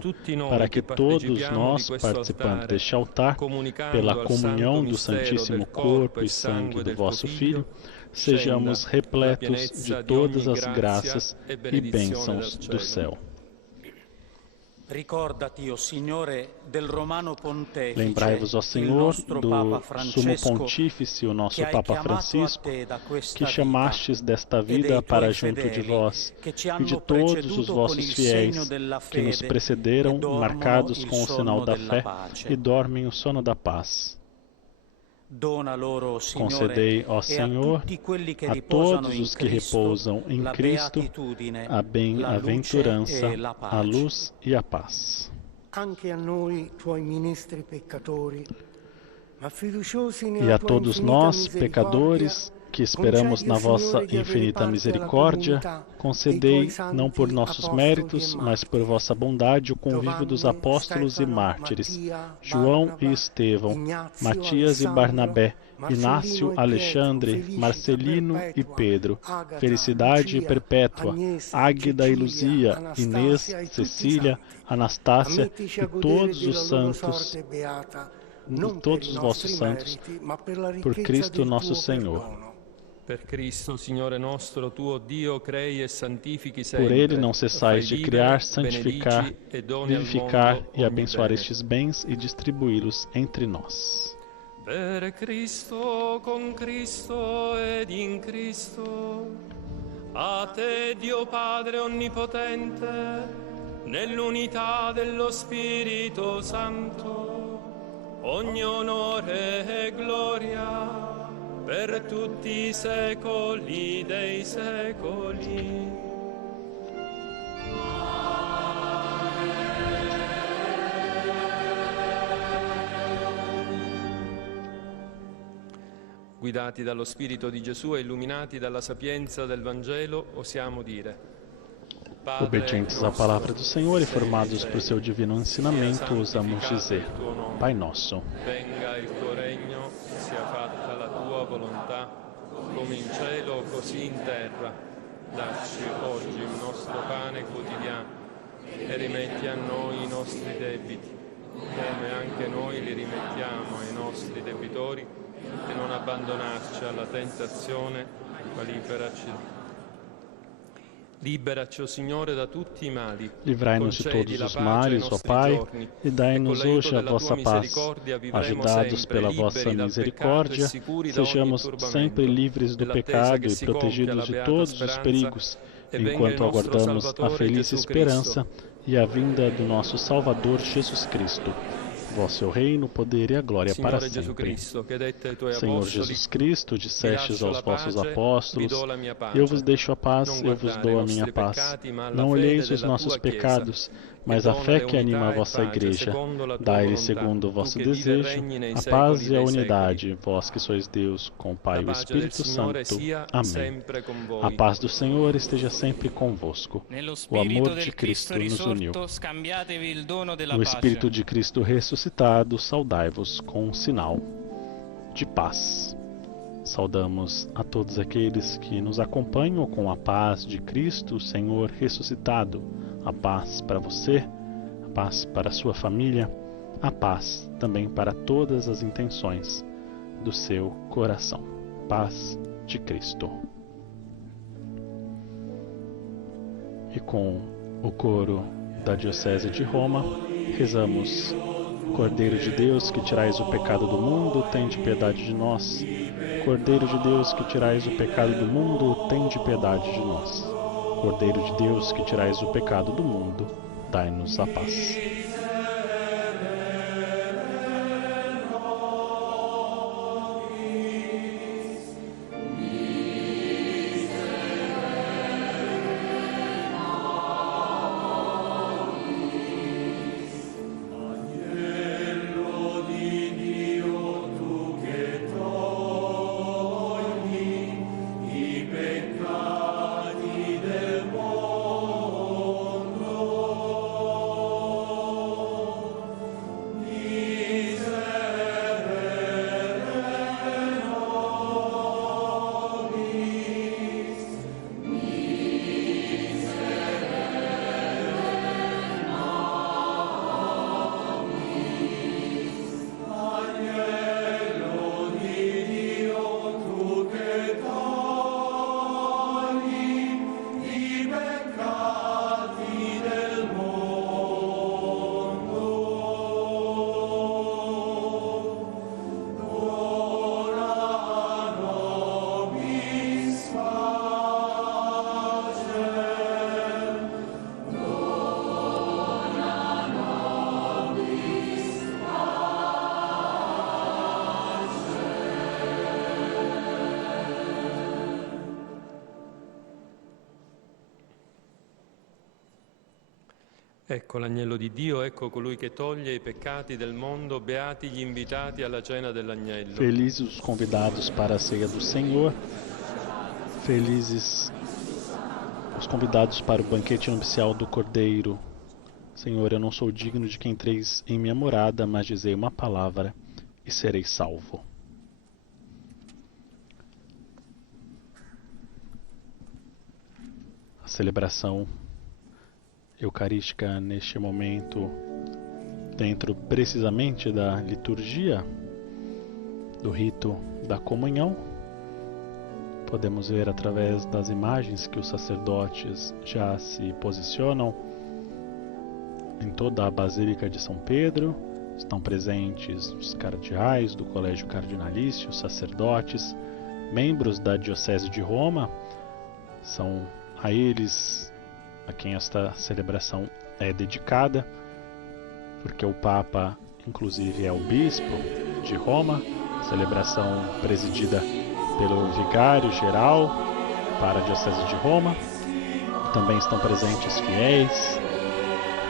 para que todos nós, participando deste altar, pela comunhão do Santíssimo Corpo e Sangue do vosso Filho, sejamos repletos de todas as graças e bênçãos do céu. Lembrai-vos, ó Senhor, do Sumo Pontífice, o nosso Papa Francisco, que chamastes desta vida para junto de vós, e de todos os vossos fiéis que nos precederam, marcados com o sinal da fé, e dormem o sono da paz. Concedei, ó Senhor, a todos os que repousam em Cristo a bem-aventurança, a luz e a paz. E a todos nós, pecadores, que esperamos na vossa infinita misericórdia, concedei, não por nossos méritos, mas por vossa bondade, o convívio dos apóstolos e mártires, João e Estevão, Matias e Barnabé, Inácio, Alexandre, Marcelino e Pedro, Felicidade perpétua, Águida e Luzia, Inês, Cecília, Anastácia e todos os santos, todos os vossos santos, por Cristo nosso Senhor. Por ele não cessais de criar, santificar, vivificar e abençoar estes bens e distribuí-los entre nós. Per Cristo, con Cristo ed in Cristo, a te Dio Padre Onnipotente, nell'unità dello Spirito Santo, ogni onore e gloria per tutti i secoli dei secoli. Guidati dallo Spirito di Gesù e illuminati dalla sapienza del Vangelo, osiamo dire: Obedientes à palavra do Senhor e formados por seu divino ensinamento, ousamos dizer: Pai nosso. Venga il tuo regno, sia fatta la tua volontà, come in cielo così in terra. Dacci oggi il nostro pane quotidiano e rimetti a noi i nostri debiti, come anche noi li rimettiamo ai nostri debitori, e non abbandonarci alla tentazione, ma liberaci, o Signore, da tutti i mali. Livrai-nos de todos os males, ó Pai, e dai-nos hoje a vossa paz. Ajudados pela vossa misericórdia, sejamos sempre livres do pecado e protegidos de todos os perigos, enquanto aguardamos a feliz esperança e a vinda do nosso Salvador Jesus Cristo. Vosso é o reino, o poder e a glória para sempre. Senhor Jesus Cristo, dissestes aos vossos apóstolos: Eu vos deixo a paz, eu vos dou a minha paz. Não olheis os nossos pecados, mas a fé que anima a vossa Igreja. Dai-lhe, segundo o vosso desejo, a paz e a unidade, vós que sois Deus, com o Pai e o Espírito Santo. Amém. A paz do Senhor esteja sempre convosco. O amor de Cristo nos uniu. O Espírito de Cristo ressuscitado, saudai-vos com um sinal de paz. Saudamos a todos aqueles que nos acompanham com a paz de Cristo, o Senhor ressuscitado. A paz para você, a paz para a sua família, a paz também para todas as intenções do seu coração. Paz de Cristo. E com o coro da Diocese de Roma, rezamos: Cordeiro de Deus, que tirais o pecado do mundo, tende piedade de nós. Cordeiro de Deus, que tirais o pecado do mundo, tende piedade de nós. Cordeiro de Deus, que tirais o pecado do mundo, dai-nos a paz. Ecco l'agnello di Dio, ecco colui che toglie i peccati del mondo, beati gli invitati alla cena dell'agnello. Felizes os convidados para a ceia do Senhor, felizes os convidados para o banquete nupcial do Cordeiro. Senhor, eu não sou digno de que entreis em minha morada, mas dizei uma palavra e serei salvo. A celebração eucarística neste momento, dentro precisamente da liturgia, do rito da comunhão, podemos ver através das imagens que os sacerdotes já se posicionam em toda a Basílica de São Pedro. Estão presentes os cardeais do Colégio Cardinalício, sacerdotes, membros da Diocese de Roma. São a eles a quem esta celebração é dedicada, porque o Papa, inclusive, é o Bispo de Roma. Celebração presidida pelo Vigário-Geral para a Diocese de Roma. Também estão presentes fiéis,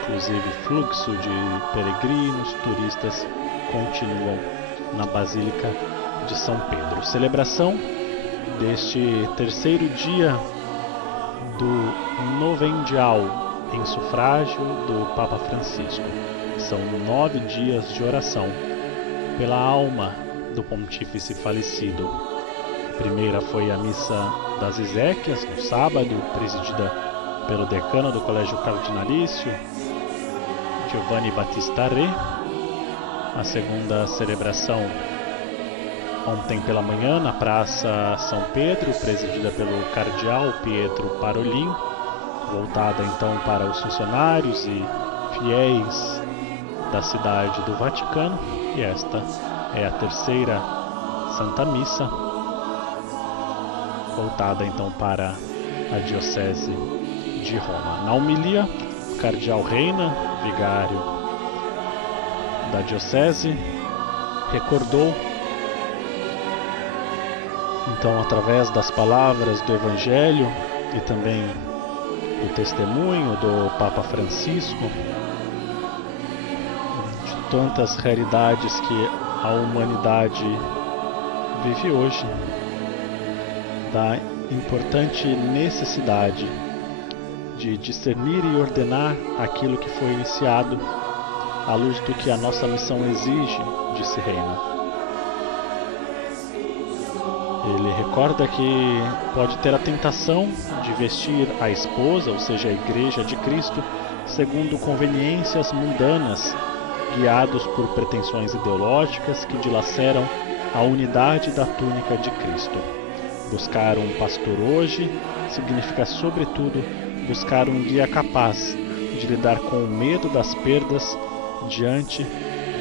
inclusive fluxo de peregrinos, turistas continuam na Basílica de São Pedro. Celebração deste terceiro dia do novendial em sufrágio do Papa Francisco. São 9 dias de oração pela alma do pontífice falecido. A primeira foi a missa das Exéquias, no sábado, presidida pelo decano do Colégio Cardinalício, Giovanni Battista Re. A segunda celebração ontem pela manhã na Praça São Pedro, presidida pelo cardeal Pietro Parolin, voltada então para os funcionários e fiéis da cidade do Vaticano. E esta é a terceira Santa Missa, voltada então para a Diocese de Roma. Na homilia, o cardeal Reina, vigário da Diocese, recordou então, através das palavras do Evangelho e também do testemunho do Papa Francisco, de tantas realidades que a humanidade vive hoje, da importante necessidade de discernir e ordenar aquilo que foi iniciado à luz do que a nossa missão exige, disse Reina. Ele recorda que pode ter a tentação de vestir a esposa, ou seja, a Igreja de Cristo, segundo conveniências mundanas, guiados por pretensões ideológicas que dilaceram a unidade da túnica de Cristo. Buscar um pastor hoje significa, sobretudo, buscar um guia capaz de lidar com o medo das perdas diante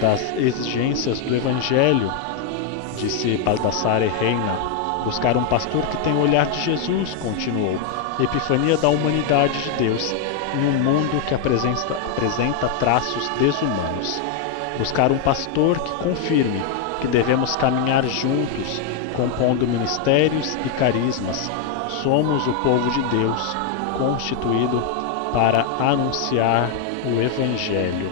das exigências do Evangelho, disse Baldassare Reina. Buscar um pastor que tem o olhar de Jesus, continuou, epifania da humanidade de Deus em um mundo que apresenta traços desumanos. Buscar um pastor que confirme que devemos caminhar juntos, compondo ministérios e carismas. Somos o povo de Deus, constituído para anunciar o Evangelho.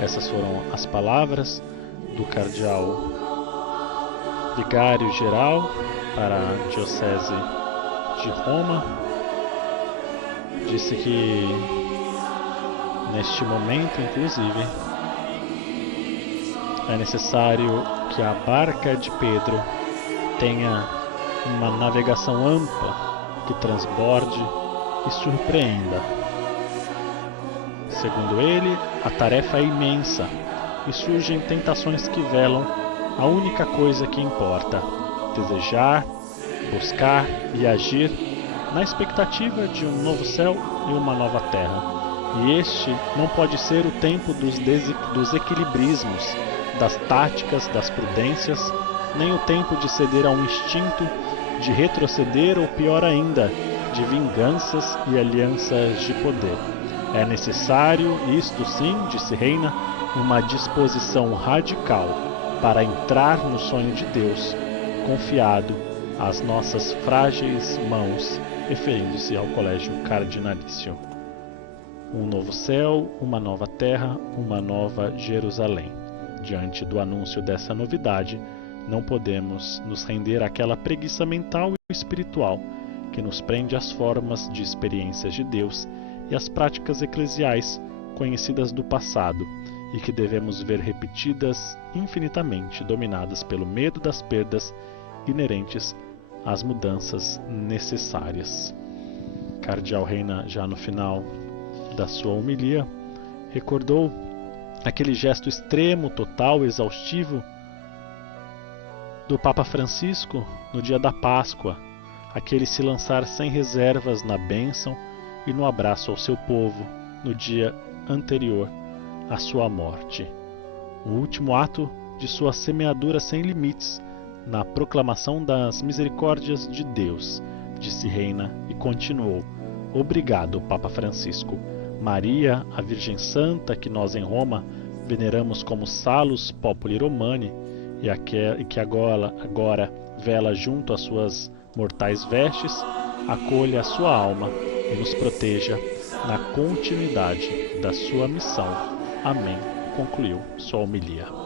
Essas foram as palavras do cardeal vigário-geral para a Diocese de Roma. Disse que neste momento, inclusive, é necessário que a barca de Pedro tenha uma navegação ampla que transborde e surpreenda. Segundo ele, a tarefa é imensa e surgem tentações que velam a única coisa que importa: desejar, buscar e agir na expectativa de um novo céu e uma nova terra. E este não pode ser o tempo dos equilibrismos, das táticas, das prudências, nem o tempo de ceder a um instinto, de retroceder ou, pior ainda, de vinganças e alianças de poder. É necessário, isto sim, disse Reina, uma disposição radical para entrar no sonho de Deus, confiado às nossas frágeis mãos, referindo-se ao Colégio Cardinalício. Um novo céu, uma nova terra, uma nova Jerusalém. Diante do anúncio dessa novidade, não podemos nos render àquela preguiça mental e espiritual que nos prende às formas de experiências de Deus e às práticas eclesiais conhecidas do passado e que devemos ver repetidas infinitamente, dominadas pelo medo das perdas inerentes às mudanças necessárias. Cardeal Reina, já no final da sua homilia, recordou aquele gesto extremo, total, exaustivo do Papa Francisco no dia da Páscoa, aquele se lançar sem reservas na bênção e no abraço ao seu povo no dia anterior à sua morte. O último ato de sua semeadura sem limites na proclamação das misericórdias de Deus, disse Reina e continuou: obrigado, Papa Francisco. Maria, a Virgem Santa, que nós em Roma veneramos como Salus Populi Romani e que agora vela junto às suas mortais vestes, acolha a sua alma e nos proteja na continuidade da sua missão. Amém. Concluiu sua homilia.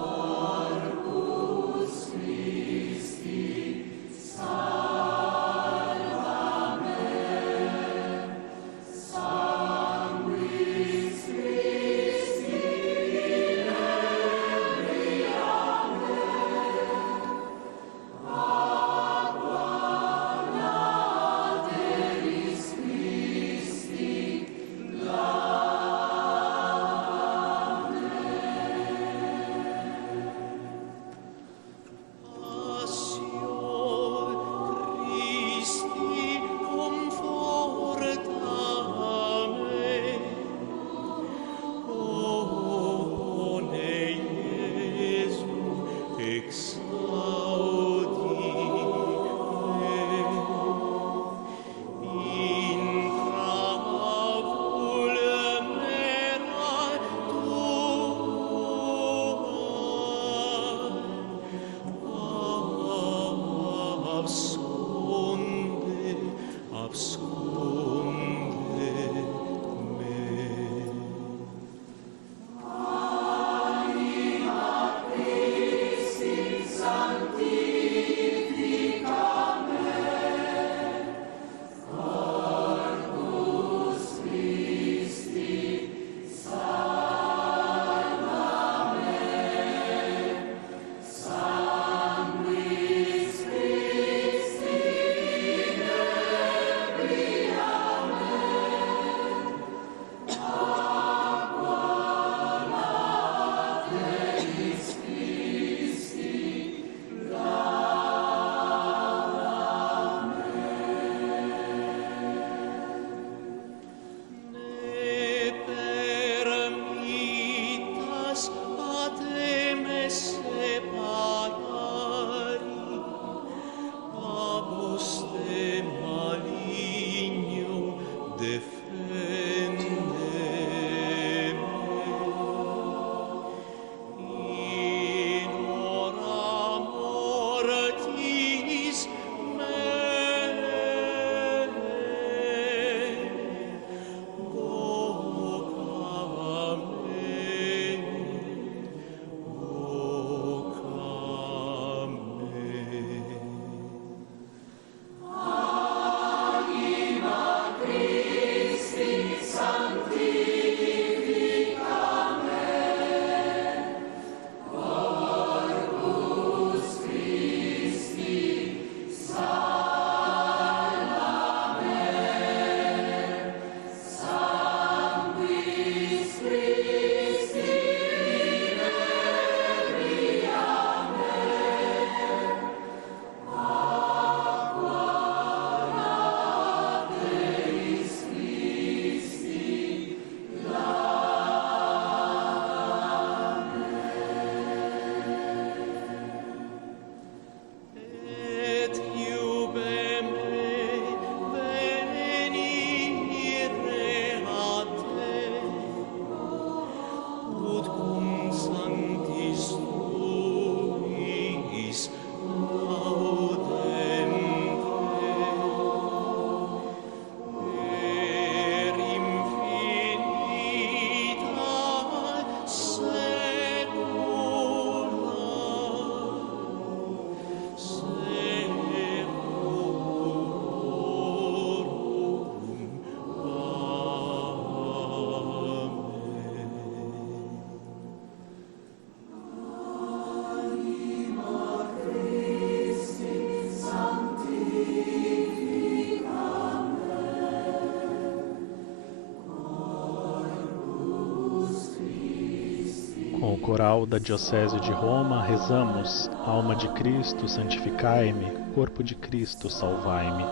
o coral da Diocese de Roma, rezamos: Alma de Cristo, santificai-me, corpo de Cristo, salvai-me,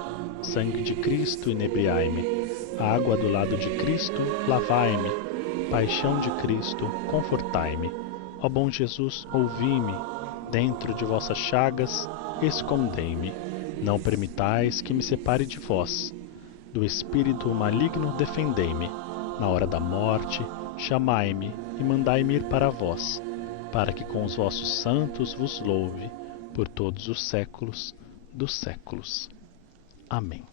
sangue de Cristo, inebriai-me, água do lado de Cristo, lavai-me, paixão de Cristo, confortai-me. Ó bom Jesus, ouvi-me, dentro de vossas chagas, escondei-me. Não permitais que me separe de vós. Do espírito maligno, defendei-me. Na hora da morte, chamai-me e mandai-me ir para vós, para que com os vossos santos vos louve por todos os séculos dos séculos. Amém.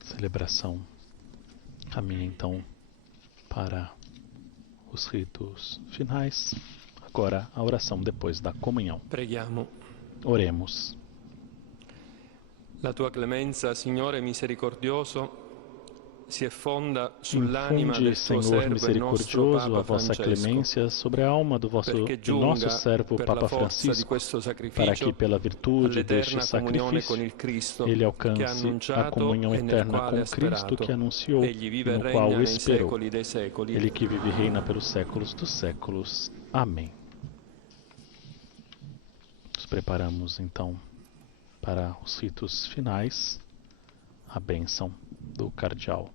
Celebração caminha então para os ritos finais. Agora a oração depois da comunhão. Preghiamo. Oremos. La tua clemenza, Signore misericordioso, si effonda sull'anima Infunde, del tuo Senhor servo e nostro misericordioso, Papa a vossa Francesco, clemência sobre a alma do nosso servo per Papa la forza di Francisco, questo para sacrificio, que pela virtude deste all'eterna comunione sacrifício con il Cristo, ele che ha alcance a annunciato comunhão e nel eterna quale com ha Cristo sperato. que anunciou Egli e vive e no regna qual nei esperou. secoli dei secoli. Ele que vive e reina pelos séculos dos séculos. Amém. Nos preparamos então para os ritos finais. A bênção do cardeal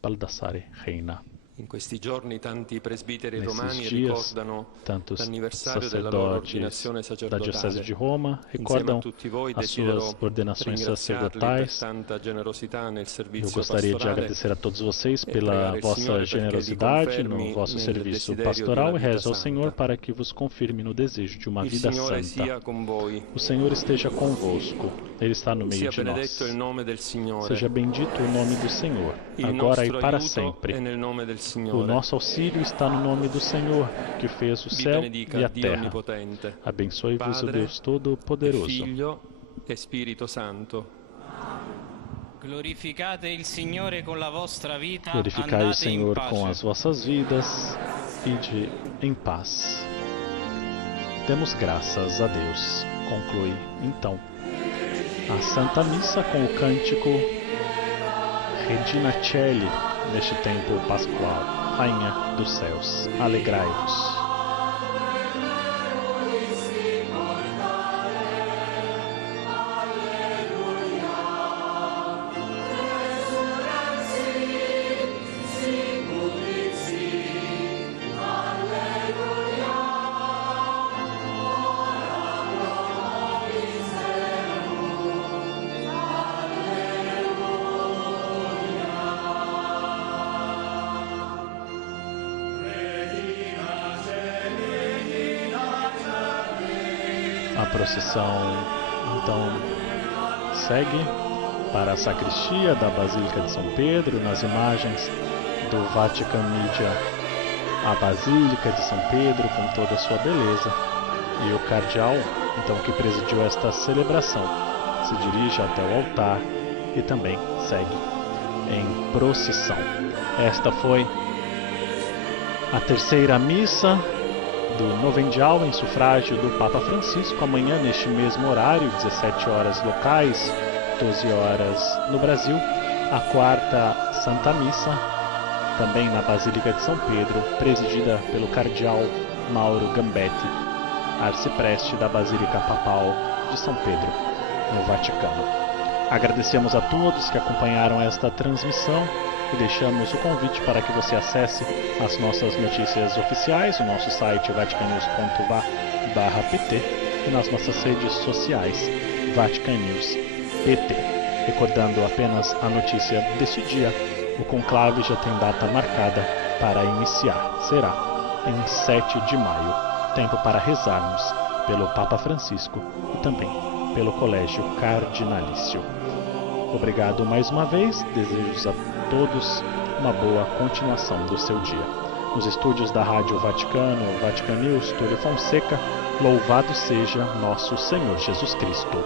Baldassare Reina. In questi giorni tanti presbiteri Nesses romani dias, ricordano tantos l'anniversario della loro sacerdotes ordinazione da Diocese sacerdotale. de Roma Insieme a recordam tutti voi as desidero suas ordenações ringraziarli per sacerdotais. tanta generosità nel Eu servizio gostaria de pastorale agradecer a todos vocês e pela pregare il vossa Signore perché li generosidade no confermi vosso nel serviço desiderio pastoral di e una vita rezo ao Senhor santa. para que vos confirme no desejo de uma Il vida Signore santa. sia con voi. O Senhor esteja convosco. Ele está no meio Sia de nós. benedetto il nome del Signore. Seja bendito o nome do Senhor, Il agora e nostro para aiuto sempre. è nel nome del O Signore. nosso auxílio está no nome do Senhor, que fez o Vi céu benedica e a Dio terra. Onnipotente, Abençoe-vos o Padre, Deus Todo-Poderoso. Figlio e Spirito Santo. Glorificate il Signore con la vostra vita, Glorificai o andate in Senhor pace. com as vossas vidas, ide em paz. Demos graças a Deus. Conclui, então, a Santa Missa com o cântico Regina Coeli, neste tempo pascual, Rainha dos Céus, alegrai-vos. A procissão então segue para a sacristia da Basílica de São Pedro, nas imagens do Vatican Media, a Basílica de São Pedro com toda a sua beleza. E o cardeal, então, que presidiu esta celebração, se dirige até o altar e também segue em procissão. Esta foi a terceira missa do novendial em sufrágio do Papa Francisco. Amanhã, neste mesmo horário, 17 horas locais, 12 horas no Brasil, a quarta Santa Missa, também na Basílica de São Pedro, presidida pelo cardeal Mauro Gambetti, arcipreste da Basílica Papal de São Pedro, no Vaticano. Agradecemos a todos que acompanharam esta transmissão e deixamos o convite para que você acesse as nossas notícias oficiais, o nosso site vaticanews.va/pt e nas nossas redes sociais Vatican News PT. Recordando apenas a notícia deste dia, o conclave já tem data marcada para iniciar. Será em 7 de maio, tempo para rezarmos pelo Papa Francisco e também pelo Colégio Cardinalício. Obrigado mais uma vez, desejo a todos uma boa continuação do seu dia. Nos estúdios da Rádio Vaticano, Vatican News, Túlio Fonseca, louvado seja nosso Senhor Jesus Cristo.